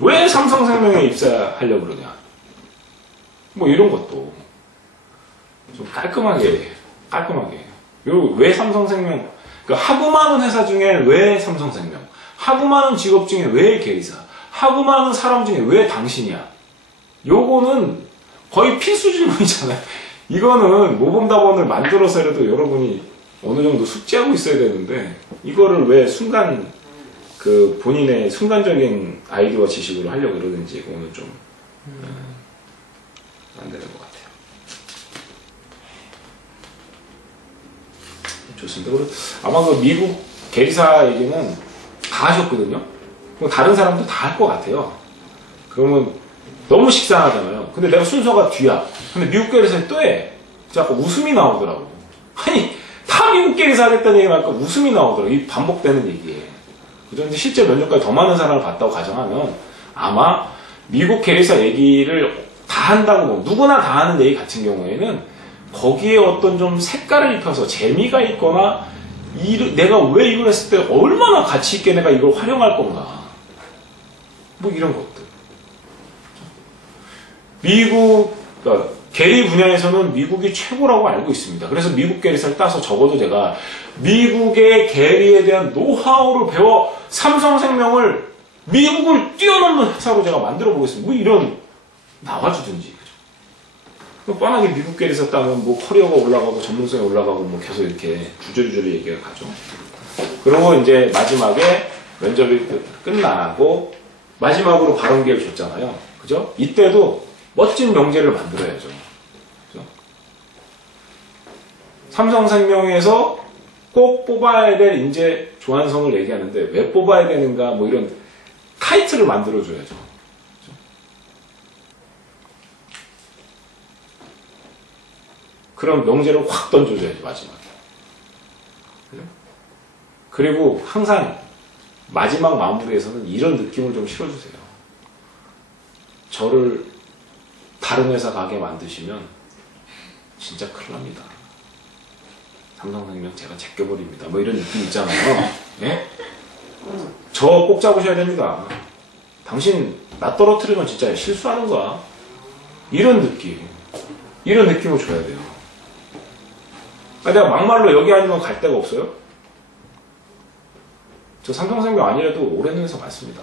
왜 삼성생명에 입사하려고 그러냐. 뭐 이런 것도 좀 깔끔하게. 왜 삼성생명, 하고 많은 회사 중에 왜 삼성생명, 하고 많은 직업 중에 왜 K사, 하고 많은 사람 중에 왜 당신이야? 요거는 거의 필수 질문이잖아요. 이거는 모범답안을 만들어서라도 여러분이 어느 정도 숙지하고 있어야 되는데, 이거를 왜 본인의 순간적인 아이디어와 지식으로 하려고 그러는지, 이거는 좀, 안 되는 것 같아요. 좋습니다. 그리고 아마 그 미국 계리사 얘기는 다 하셨거든요. 그럼 다른 사람도 다 할 것 같아요. 그러면 너무 식상하잖아요. 근데 내가 순서가 뒤야. 근데 미국 계리사에 또 해. 자꾸 웃음이 나오더라고. 아니, 다 미국 계리사 하겠다는 얘기가 아까 웃음이 나오더라고. 이 반복되는 얘기에. 그죠? 근데 실제 몇 년까지 더 많은 사람을 봤다고 가정하면 아마 미국 계리사 얘기를 다 한다고 누구나 다 하는 얘기 같은 경우에는 거기에 어떤 좀 색깔을 입혀서 재미가 있거나 내가 왜 이걸 했을 때 얼마나 가치 있게 내가 이걸 활용할 건가. 뭐 이런 것들. 그러니까 계리 분야에서는 미국이 최고라고 알고 있습니다. 그래서 미국 계리사를 따서 적어도 제가 미국의 계리에 대한 노하우를 배워 삼성생명을 미국을 뛰어넘는 회사로 제가 만들어 보겠습니다. 뭐 이런 나와주든지. 뻔하게 미국 계리사 따면 뭐 커리어가 올라가고 전문성이 올라가고 뭐 계속 이렇게 주저리 얘기가 가죠. 그리고 이제 마지막에 면접이 끝나고 마지막으로 발언 기회를 줬잖아요. 그죠? 이때도 멋진 명제를 만들어야죠. 그죠? 삼성생명에서 꼭 뽑아야 될 인재 조한성을 얘기하는데 왜 뽑아야 되는가 뭐 이런 타이틀을 만들어줘야죠. 그럼 명제를 확 던져줘야지, 마지막에. 그리고 항상 마지막 마무리에서는 이런 느낌을 좀 실어주세요. 저를 다른 회사 가게 만드시면 진짜 큰일 납니다. 삼성생명 제가 제껴버립니다. 뭐 이런 느낌 있잖아요. 예? 저 꼭 잡으셔야 됩니다. 당신 나 떨어뜨리면 진짜 실수하는 거야. 이런 느낌을 줘야 돼요. 내가 막말로 여기 아니면 갈 데가 없어요? 저 삼성생명 아니라도 오랜 회사 많습니다.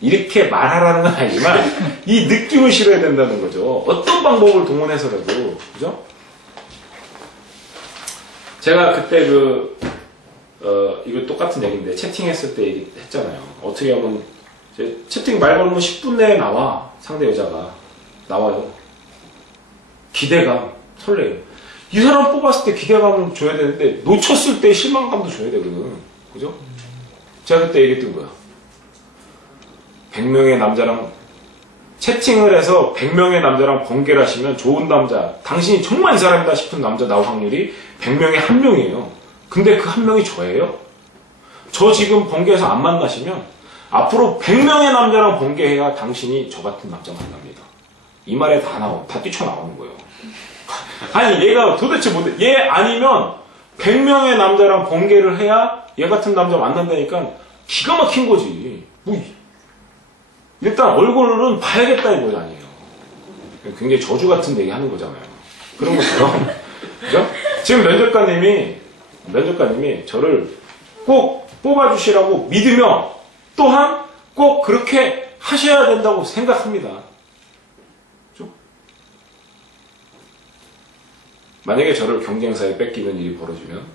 이렇게 말하라는 건 아니지만 이 느낌을 실어야 된다는 거죠. 어떤 방법을 동원해서라도. 그죠? 제가 그때 이거 똑같은 얘기인데 채팅했을 때 얘기했잖아요. 어떻게 하면 채팅 말 걸면 10분 내에 나와. 상대 여자가 나와요. 기대감, 설레요. 이 사람 뽑았을 때 기대감을 줘야 되는데 놓쳤을 때 실망감도 줘야 되거든. 그죠? 제가 그때 얘기했던 거야. 100명의 남자랑 채팅을 해서 100명의 남자랑 번개를 하시면 좋은 남자, 당신이 정말 이 사람이다 싶은 남자 나올 확률이 100명에 1명이에요. 근데 그 1명이 저예요. 저 지금 번개해서 안 만나시면 앞으로 100명의 남자랑 번개해야 당신이 저 같은 남자 만납니다. 이 말에 다 뛰쳐나오는 거예요. 아니 얘가 도대체 얘 아니면 100명의 남자랑 번개를 해야 얘 같은 남자 만난다니까 기가 막힌 거지. 일단 얼굴은 봐야겠다 이거 아니에요. 굉장히 저주 같은 얘기 하는 거잖아요. 그런 것처럼. 그죠? 지금 면접관님이 저를 꼭 뽑아주시라고 믿으며 또한 꼭 그렇게 하셔야 된다고 생각합니다. 만약에 저를 경쟁사에 뺏기는 일이 벌어지면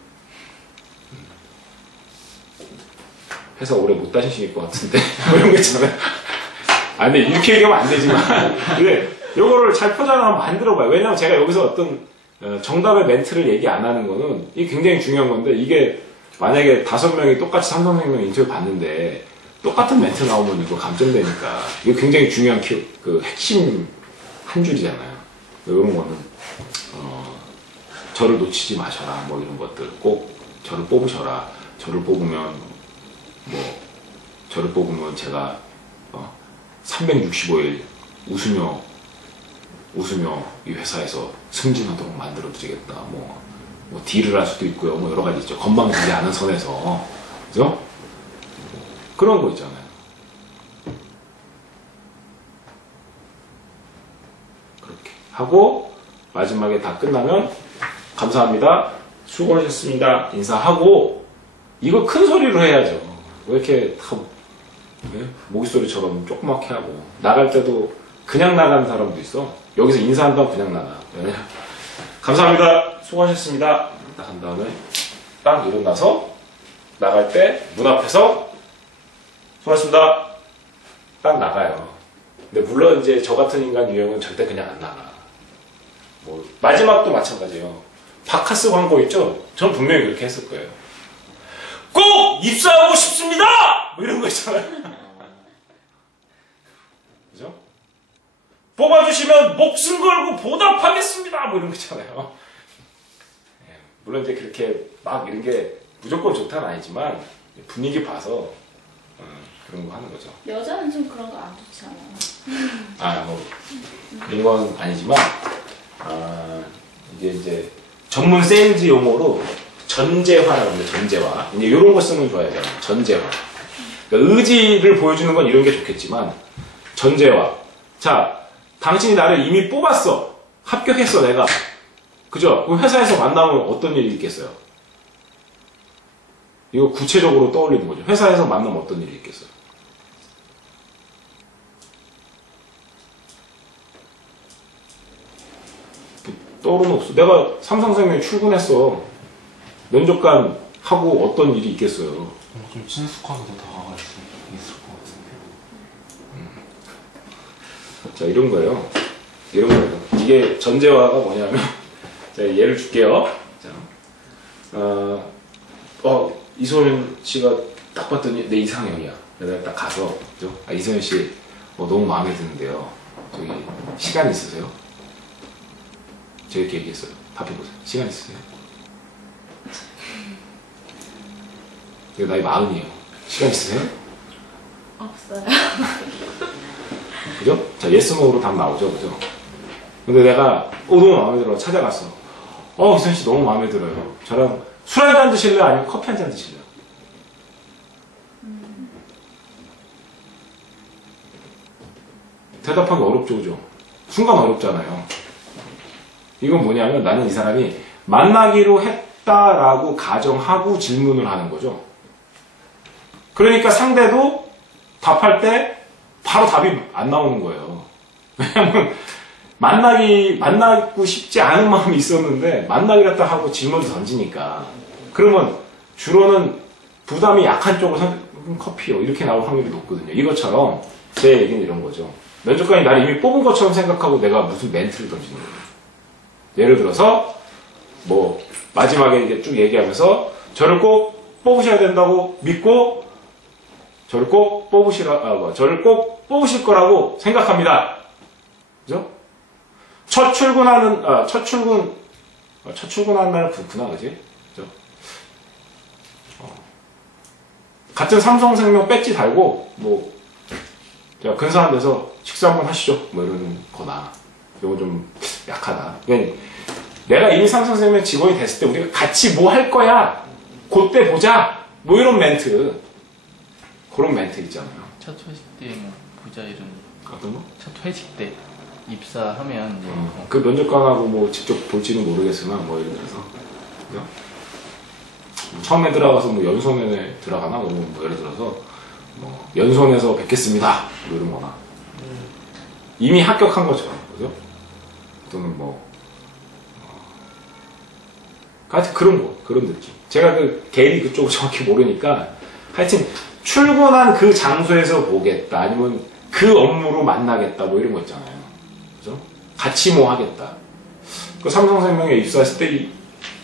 회사 오래 못 다니실 것 같은데 이런 거 있잖아요. 근데 이렇게 얘기하면 안 되지만 근데 요거를 잘 포장을 한번 만들어봐요. 왜냐면 제가 여기서 어떤 정답의 멘트를 얘기 안 하는 거는 이게 굉장히 중요한 건데 이게 만약에 5명이 똑같이 삼성생명 인터뷰 봤는데 똑같은 멘트 나오면 이거 감점되니까 이게 굉장히 중요한 그 핵심 한 줄이잖아요. 이런 거는 저를 놓치지 마셔라 뭐 이런 것들 꼭 저를 뽑으셔라. 저를 뽑으면 제가 365일 웃으며 이 회사에서 승진하도록 만들어 드리겠다. 뭐 딜을 할 수도 있고요. 뭐 여러 가지 있죠. 건방지지 않은 선에서. 그죠? 그런 거 있잖아요. 그렇게 하고 마지막에 다 끝나면 감사합니다. 수고하셨습니다. 인사하고 이거 큰 소리로 해야죠. 왜 이렇게 모기소리처럼 조그맣게 하고 나갈 때도 그냥 나가는 사람도 있어. 여기서 인사한다고 그냥 나가. 감사합니다. 수고하셨습니다. 딱 한 다음에 딱 일어나서 나갈 때 문 앞에서 수고하셨습니다. 딱 나가요. 근데 물론 이제 저 같은 인간 유형은 절대 그냥 안 나가. 마지막도 마찬가지예요. 바카스 광고 있죠? 전 분명히 그렇게 했을 거예요. 꼭 입사하고 싶습니다! 뭐 이런 거 있잖아요. 그죠? 뽑아주시면 목숨 걸고 보답하겠습니다! 뭐 이런 거 있잖아요. 물론 이제 그렇게 막 이런 게 무조건 좋다는 아니지만 분위기 봐서 그런 거 하는 거죠. 여자는 좀 그런 거 안 좋지 않아요? 이런 건 아니지만 이게 이제 전문 세일즈 용어로 전제화라고 합니다. 전제화. 이제 이런 거 쓰면 좋아요. 전제화. 그러니까 의지를 보여주는 건 이런 게 좋겠지만 전제화. 자, 당신이 나를 이미 뽑았어. 합격했어, 내가. 그죠? 그럼 회사에서 만나면 어떤 일이 있겠어요? 이거 구체적으로 떠올리는 거죠. 회사에서 만나면 어떤 일이 있겠어요? 떠오르는 없어. 내가 삼성생명에 출근했어. 면접관 하고 어떤 일이 있겠어요? 좀 친숙하게 다가갈 수 있을 것 같은데. 자, 이런 거예요. 이런 거예요. 이게 전제화가 뭐냐면, 자, 예를 줄게요. 자, 이소연 씨가 딱 봤더니 내 이상형이야. 내가 딱 가서, 그죠? 이소연 씨, 너무 마음에 드는데요. 저기, 시간 있으세요? 제가 이렇게 얘기했어요. 답해보세요. 시간 있으세요? 내가 나이 40이에요. 시간 있으세요? 없어요. 그죠? 자, 예스, 노로 답 나오죠. 그죠? 근데 내가, 너무 마음에 들어. 찾아갔어. 이선 씨 너무 마음에 들어요. 저랑 술 한 잔 드실래요? 아니면 커피 한 잔 드실래요? 대답하기 어렵죠, 그죠? 순간 어렵잖아요. 이건 뭐냐면 나는 이 사람이 만나기로 했다라고 가정하고 질문을 하는 거죠. 그러니까 상대도 답할 때 바로 답이 안 나오는 거예요. 왜냐면 만나고 싶지 않은 마음이 있었는데 만나기로 딱 하고 질문을 던지니까 그러면 주로는 부담이 약한 쪽으로 커피요 이렇게 나올 확률이 높거든요. 이것처럼 제 얘기는 이런 거죠. 면접관이 나를 이미 뽑은 것처럼 생각하고 내가 무슨 멘트를 던지는 거예요. 예를 들어서 뭐 마지막에 이제 쭉 얘기하면서 저를 꼭 뽑으셔야 된다고 믿고 저를 꼭 뽑으실 거라고 생각합니다. 그죠? 첫 출근하는 날은 그렇구나, 그지? 그죠? 같은 삼성생명 배지 달고, 뭐, 제가 근사한 데서 식사 한번 하시죠. 뭐 이러는 거나. 이거 좀 약하다. 그러니까 내가 이미 삼성생명 직원이 됐을 때 우리가 같이 뭐 할 거야. 그때 보자. 뭐 이런 멘트. 그런 멘트 있잖아요. 첫 회식 때 뭐 보자 이런. 어떤 거? 첫 회식 때 입사하면 이제 그 면접관하고 뭐 직접 볼지는 모르겠으나 뭐 예를 들어서 그죠? 처음에 들어가서 뭐 연수원에 들어가나 뭐 예를 들어서 뭐 연수원에서 뵙겠습니다 뭐 이런 거나 이미 합격한 것처럼 그죠? 또는 뭐 하여튼 그런 느낌. 제가 그 계리 그쪽을 정확히 모르니까 하여튼 출근한 그 장소에서 보겠다 아니면 그 업무로 만나겠다 뭐 이런 거 있잖아요. 그죠? 같이 뭐 하겠다. 그 삼성생명에 입사했을 때 이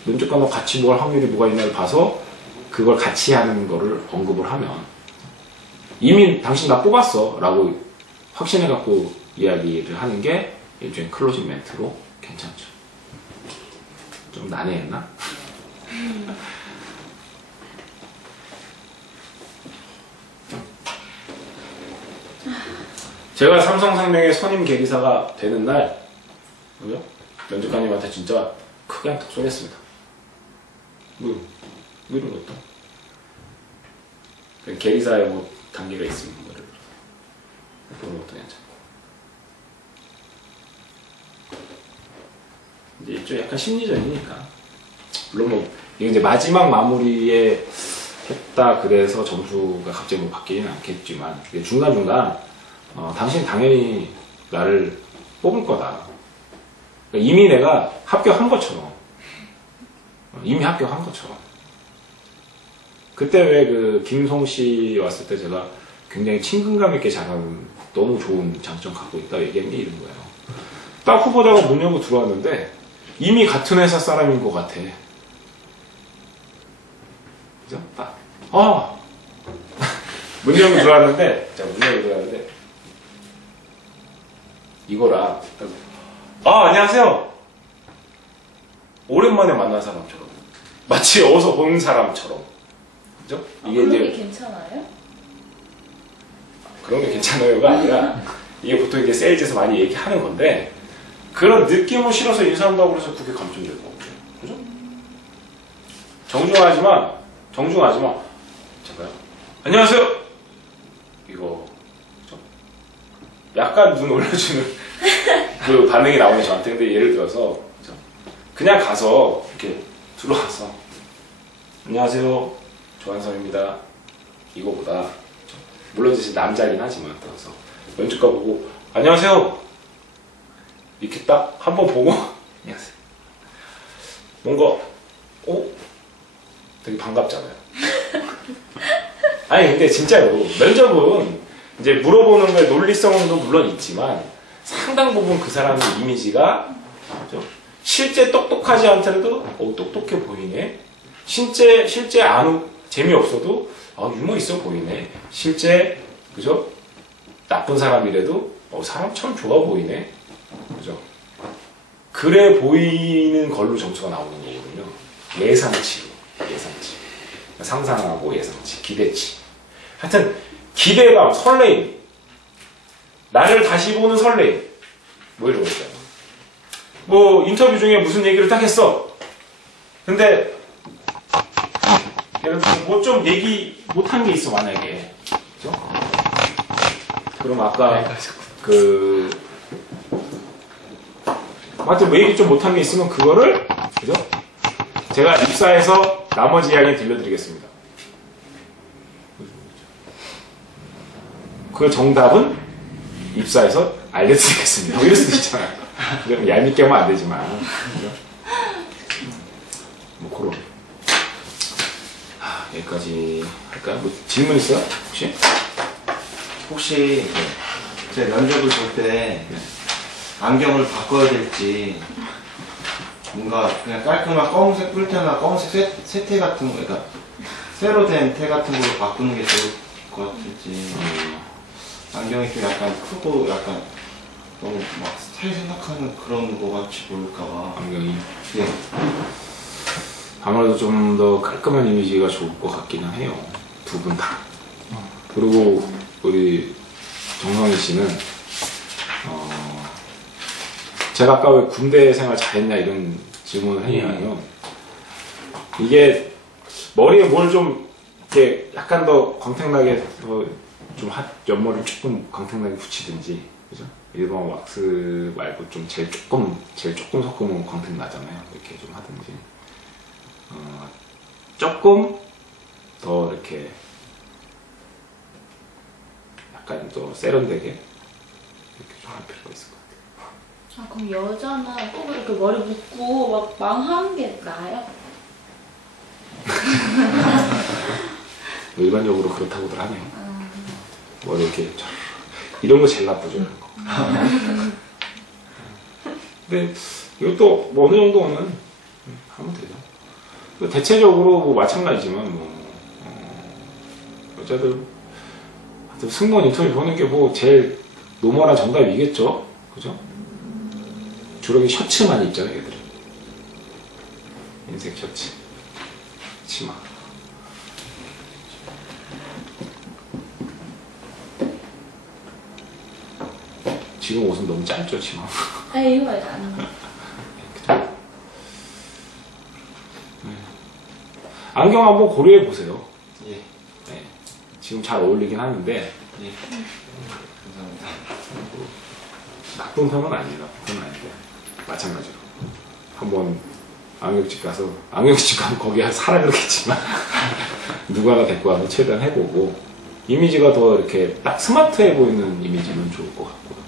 면접관과 같이 뭐 할 확률이 뭐가 있나를 봐서 그걸 같이 하는 거를 언급을 하면 이미 당신 나 뽑았어 라고 확신해 갖고 이야기를 하는 게 일종의 클로징 멘트로 괜찮죠. 좀 난해했나? 제가 삼성생명의 선임 계기사가 되는 날, 그죠? 면접관님한테 진짜 크게 한턱 쏘겠습니다. 뭐 이런 것도. 계기사에 뭐 단계가 있으면 뭐 예를 들어서 그런 것도 괜찮고. 이제 이쪽 약간 심리전이니까. 물론 뭐 이게 이제 마지막 마무리에 했다 그래서 점수가 갑자기 뭐 바뀌지는 않겠지만 중간중간 당신 당연히 나를 뽑을 거다. 그러니까 이미 내가 합격한 것처럼. 이미 합격한 것처럼. 그때 왜 그 김송 씨 왔을 때 제가 굉장히 친근감 있게 잘하는 너무 좋은 장점 갖고 있다 얘기한 게 이런 거예요. 딱 후보자가 문 열고 들어왔는데 이미 같은 회사 사람인 것 같아. 그죠? 딱. 문 열고 들어왔는데, 문 열고 들어왔는데, 이거라. 안녕하세요. 오랜만에 만난 사람처럼. 마치 어디서 본 사람처럼. 그죠? 이게 그런 게 이제, 괜찮아요? 그런 게 괜찮아요가 아니라, 이게 보통 이제 세일즈에서 많이 얘기하는 건데, 그런 느낌을 실어서 인사한다고 해서 그게 감점될 거 같아요. 그죠? 정중하지만, 잠깐요. 안녕하세요! 이거, 그죠? 약간 눈 올려주는 그 반응이 나오는 저한테. 근데 예를 들어서, 그죠? 그냥 가서, 이렇게 들어와서, 안녕하세요. 조한성입니다. 이거보다, 그죠? 물론 이제 남자긴 하지만, 들어서, 면접관 보고, 안녕하세요! 이렇게 딱 한 번 보고, 안녕하세요. 뭔가, 되게 반갑잖아요. 아니, 근데 진짜로, 면접은 이제 물어보는 거에 논리성도 물론 있지만, 상당 부분 그 사람의 이미지가, 그죠? 실제 똑똑하지 않더라도, 똑똑해 보이네. 실제 재미없어도, 유머 있어 보이네. 실제, 그죠? 나쁜 사람이라도, 사람처럼 좋아 보이네. 그죠? 그래 보이는 걸로 점수가 나오는 거거든요. 예상치. 상상하고 예상치, 기대치. 하여튼, 기대감, 설레임. 나를 다시 보는 설레임. 뭐 이런 거 있잖아요. 뭐, 인터뷰 중에 무슨 얘기를 딱 했어. 근데, 예를 들어서 뭐 좀 얘기 못한 게 있어, 만약에. 그죠? 그럼 아까, 하여튼 뭐 얘기 좀 못한 게 있으면 그거를, 그죠? 제가 입사해서 나머지 이야기 들려드리겠습니다. 그 정답은 입사해서 알려드리겠습니다. 뭐 이럴 수도 있잖아요. 좀 얄밉게 하면 안 되지만. 그죠? 뭐, 그런. 여기까지 할까요? 뭐 질문 있어요? 혹시? 제 면접을 볼 때 안경을 바꿔야 될지 뭔가 그냥 깔끔한 검은색 뿔테나 검은색 세태 같은 거, 그러니까 새로 된 테 같은 걸로 바꾸는 게 좋을 것 같을지 안경이 좀 약간 크고 약간 너무 막 스타일 생각하는 그런 거 같이 보일까봐. 안경이? 예. 아무래도 좀 더 깔끔한 이미지가 좋을 것 같기는 해요. 두 분 다. 그리고 우리 정성희 씨는 제가 아까 왜 군대 생활 잘했냐 이런 질문을 했냐면 이게 머리에 뭘 좀 이렇게 약간 더 광택나게 좀 옆머리를 조금 광택나게 붙이든지, 그죠? 일반 왁스 말고 좀 제일 조금 섞으면 광택 나잖아요. 이렇게 좀 하든지 조금 더 이렇게 약간 더 세련되게 이렇게 좀 할 필요가 있을 것 같아요. 아, 그럼 여자는 꼭 이렇게 머리 묶고 막 망하는 게 나아요? 일반적으로 그렇다고들 하네요. 머리 이렇게 이런 거 제일 나쁘죠. 이런 거. 근데 이것도 뭐 어느 정도는 하면 되죠. 대체적으로 뭐 마찬가지지만 여자들 승무원 인터뷰 보는 게 뭐 제일 노멀한 정답이겠죠, 그죠? 주로 셔츠만 입잖아요, 얘들은. 흰색 셔츠, 치마. 지금 옷은 너무 짧죠, 치마. 아, 이거 말도 안 돼. 안경 한번 고려해 보세요. 예. 네. 지금 잘 어울리긴 하는데 예. 감사합니다. 나쁜 편은 아닙니다. 나쁜 편은 아닌데 마찬가지로 한번 안경집 가면 거기 사라 그러겠지만 누가가 데리고 가면 최대한 해보고 이미지가 더 이렇게 딱 스마트해 보이는 이미지면 좋을 것 같고요.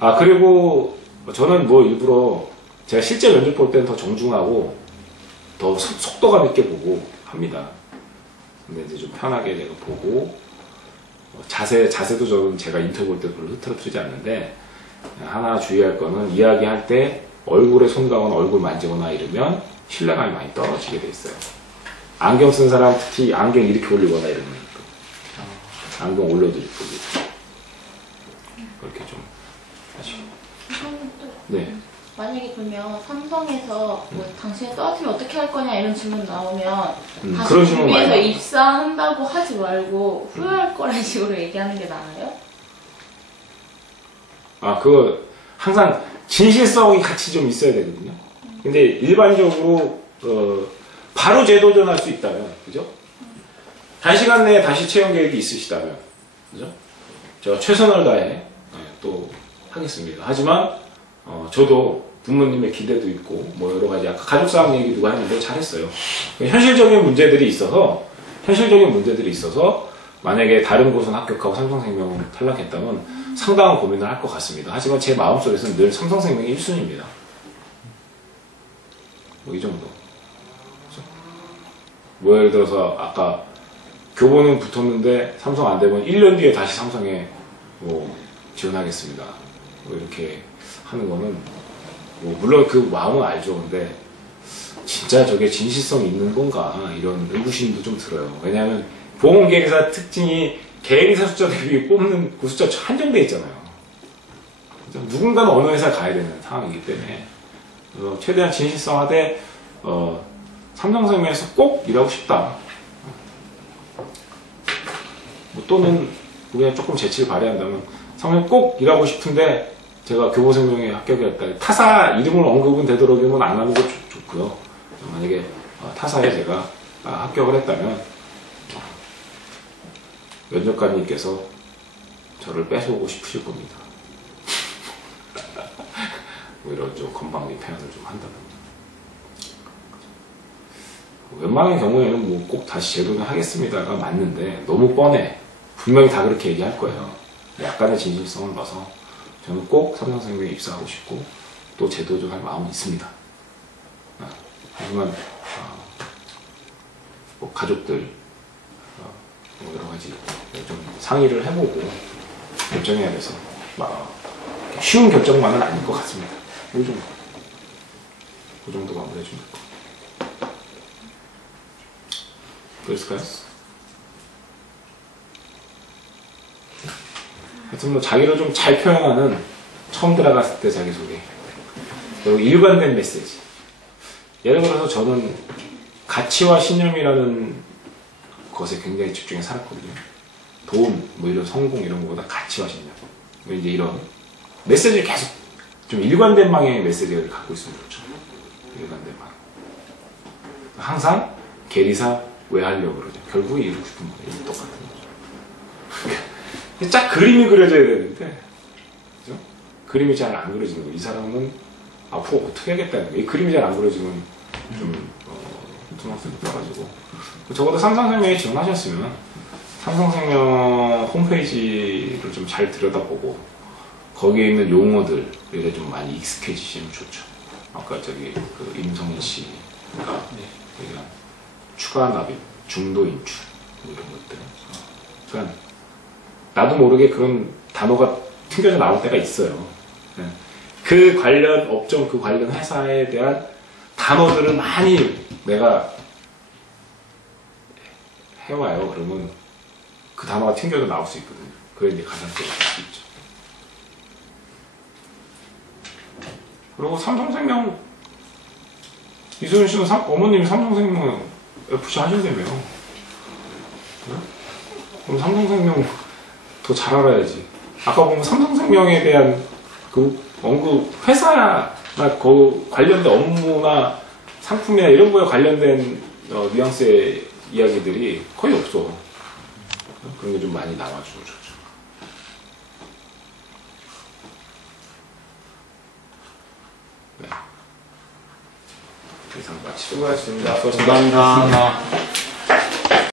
아, 그리고 저는 뭐 일부러 제가 실제 면접 볼 때는 더 정중하고 더 속도감 있게 보고 합니다. 근데 이제 좀 편하게 내가 보고 자세도 저는 제가 인터뷰 볼 때 별로 흐트러뜨리지 않는데 하나 주의할 거는 이야기할 때 얼굴에 손 가거나 얼굴 만지거나 이러면 신뢰감이 많이 떨어지게 돼 있어요. 안경 쓴 사람 특히 안경 이렇게 올리거나 이러면 안경 올려드리고 그렇게 좀 하시고. 네. 만약에 그러면 삼성에서 뭐 당신이 떨어뜨리면 어떻게 할 거냐 이런 질문 나오면 다시 그런 질문 많이 준비해서 나와요. 입사한다고 하지 말고 후회할 거라는 식으로 얘기하는 게 나아요? 아, 그거 항상 진실성이 같이 좀 있어야 되거든요. 근데 일반적으로 바로 재도전할 수 있다면, 그죠? 단시간 내에 다시 채용 계획이 있으시다면, 그죠? 제가 최선을 다해 또 하겠습니다. 하지만 저도 부모님의 기대도 있고 뭐 여러 가지 아까 가족사항 얘기 누가 했는데 잘했어요. 현실적인 문제들이 있어서 만약에 다른 곳은 합격하고 삼성생명 탈락했다면 상당한 고민을 할 것 같습니다. 하지만 제 마음속에서는 늘 삼성생명이 1순위입니다. 뭐 이 정도. 그렇죠? 뭐 예를 들어서 아까 교본은 붙었는데 삼성 안 되면 1년 뒤에 다시 삼성에 뭐 지원하겠습니다. 뭐 이렇게 하는 거는 뭐 물론 그 마음은 알죠. 근데 진짜 저게 진실성이 있는 건가 이런 의구심도 좀 들어요. 왜냐하면 보험계획사 특징이 계획사 숫자 대비 뽑는 그 숫자 한정돼 있잖아요. 누군가는 어느 회사에 가야 되는 상황이기 때문에 그래서 최대한 진실성하되 삼성생명에서 꼭 일하고 싶다. 뭐 또는 그냥 조금 재치를 발휘한다면 삼성 꼭 일하고 싶은데 제가 교보생명에 합격이 했다. 타사 이름을 언급은 되도록이면 안 하는 거 좋고요. 만약에 타사에 제가 합격을 했다면 면접관님께서 저를 뺏어오고 싶으실 겁니다. 뭐 이런 좀 건방진 표현을 좀 한다든가. 웬만한 경우에는 뭐 꼭 다시 재도전 하겠습니다가 맞는데 너무 뻔해. 분명히 다 그렇게 얘기할 거예요. 약간의 진실성을 넣어서 저는 꼭 삼성생명에 입사하고 싶고 또 재도전할 마음은 있습니다. 하지만 뭐 가족들 뭐 여러 가지 좀 상의를 해보고 결정해야 돼서 쉬운 결정만은 아닐 것 같습니다. 그 정도 마무리해 주면 될 것 같아요. 그랬을까요? 하여튼 뭐 자기를 좀 잘 표현하는 처음 들어갔을 때 자기소개, 그리고 일관된 메시지. 예를 들어서 저는 가치와 신념이라는 것에 굉장히 집중해 살았거든요. 돈, 뭐 이런 성공 이런 것보다 가치와 신념, 뭐 이제 이런 메시지를 계속 좀 일관된 방향의 메시지를 갖고 있으면 좋죠. 일관된 방향. 항상 계리사 왜 하려고 그러죠? 결국에 이루고 싶은 거예요. 똑같은 거죠. 쫙 그림이 그려져야 되는데, 그죠? 그림이 잘 안 그려지는 거예요. 이 사람은 앞으로 어떻게 하겠다는 거예요. 이 그림이 잘 안 그려지면 좀 중학생이 떠가지고. 적어도 삼성생명에 지원하셨으면 삼성생명 홈페이지를 좀 잘 들여다보고 거기에 있는 용어들에 좀 많이 익숙해지시면 좋죠. 아까 저기 그 임성희 씨가 얘기한 추가 납입, 중도 인출 뭐 이런 것들. 그러니까 나도 모르게 그런 단어가 튕겨져 나올 때가 있어요. 그 관련 업종, 그 관련 회사에 대한 단어들을 많이 내가 해와요. 그러면 그 단어가 튕겨져 나올 수 있거든요. 그게 이제 가산세가 될 수 있죠. 그리고 삼성생명, 이소연 씨는 어머님이 삼성생명 FC 하신다며요. 그럼 삼성생명 더 잘 알아야지. 아까 보면 삼성생명에 대한 그 언급, 회사나 그 관련된 업무나 상품이나 이런 거에 관련된 뉘앙스의 이야기들이 거의 없어. 그런 게 좀 많이 나와주면 좋죠. 네. 이상 마치도록 수고하셨습니다. 수고하셨습니다. 감사합니다. 하나.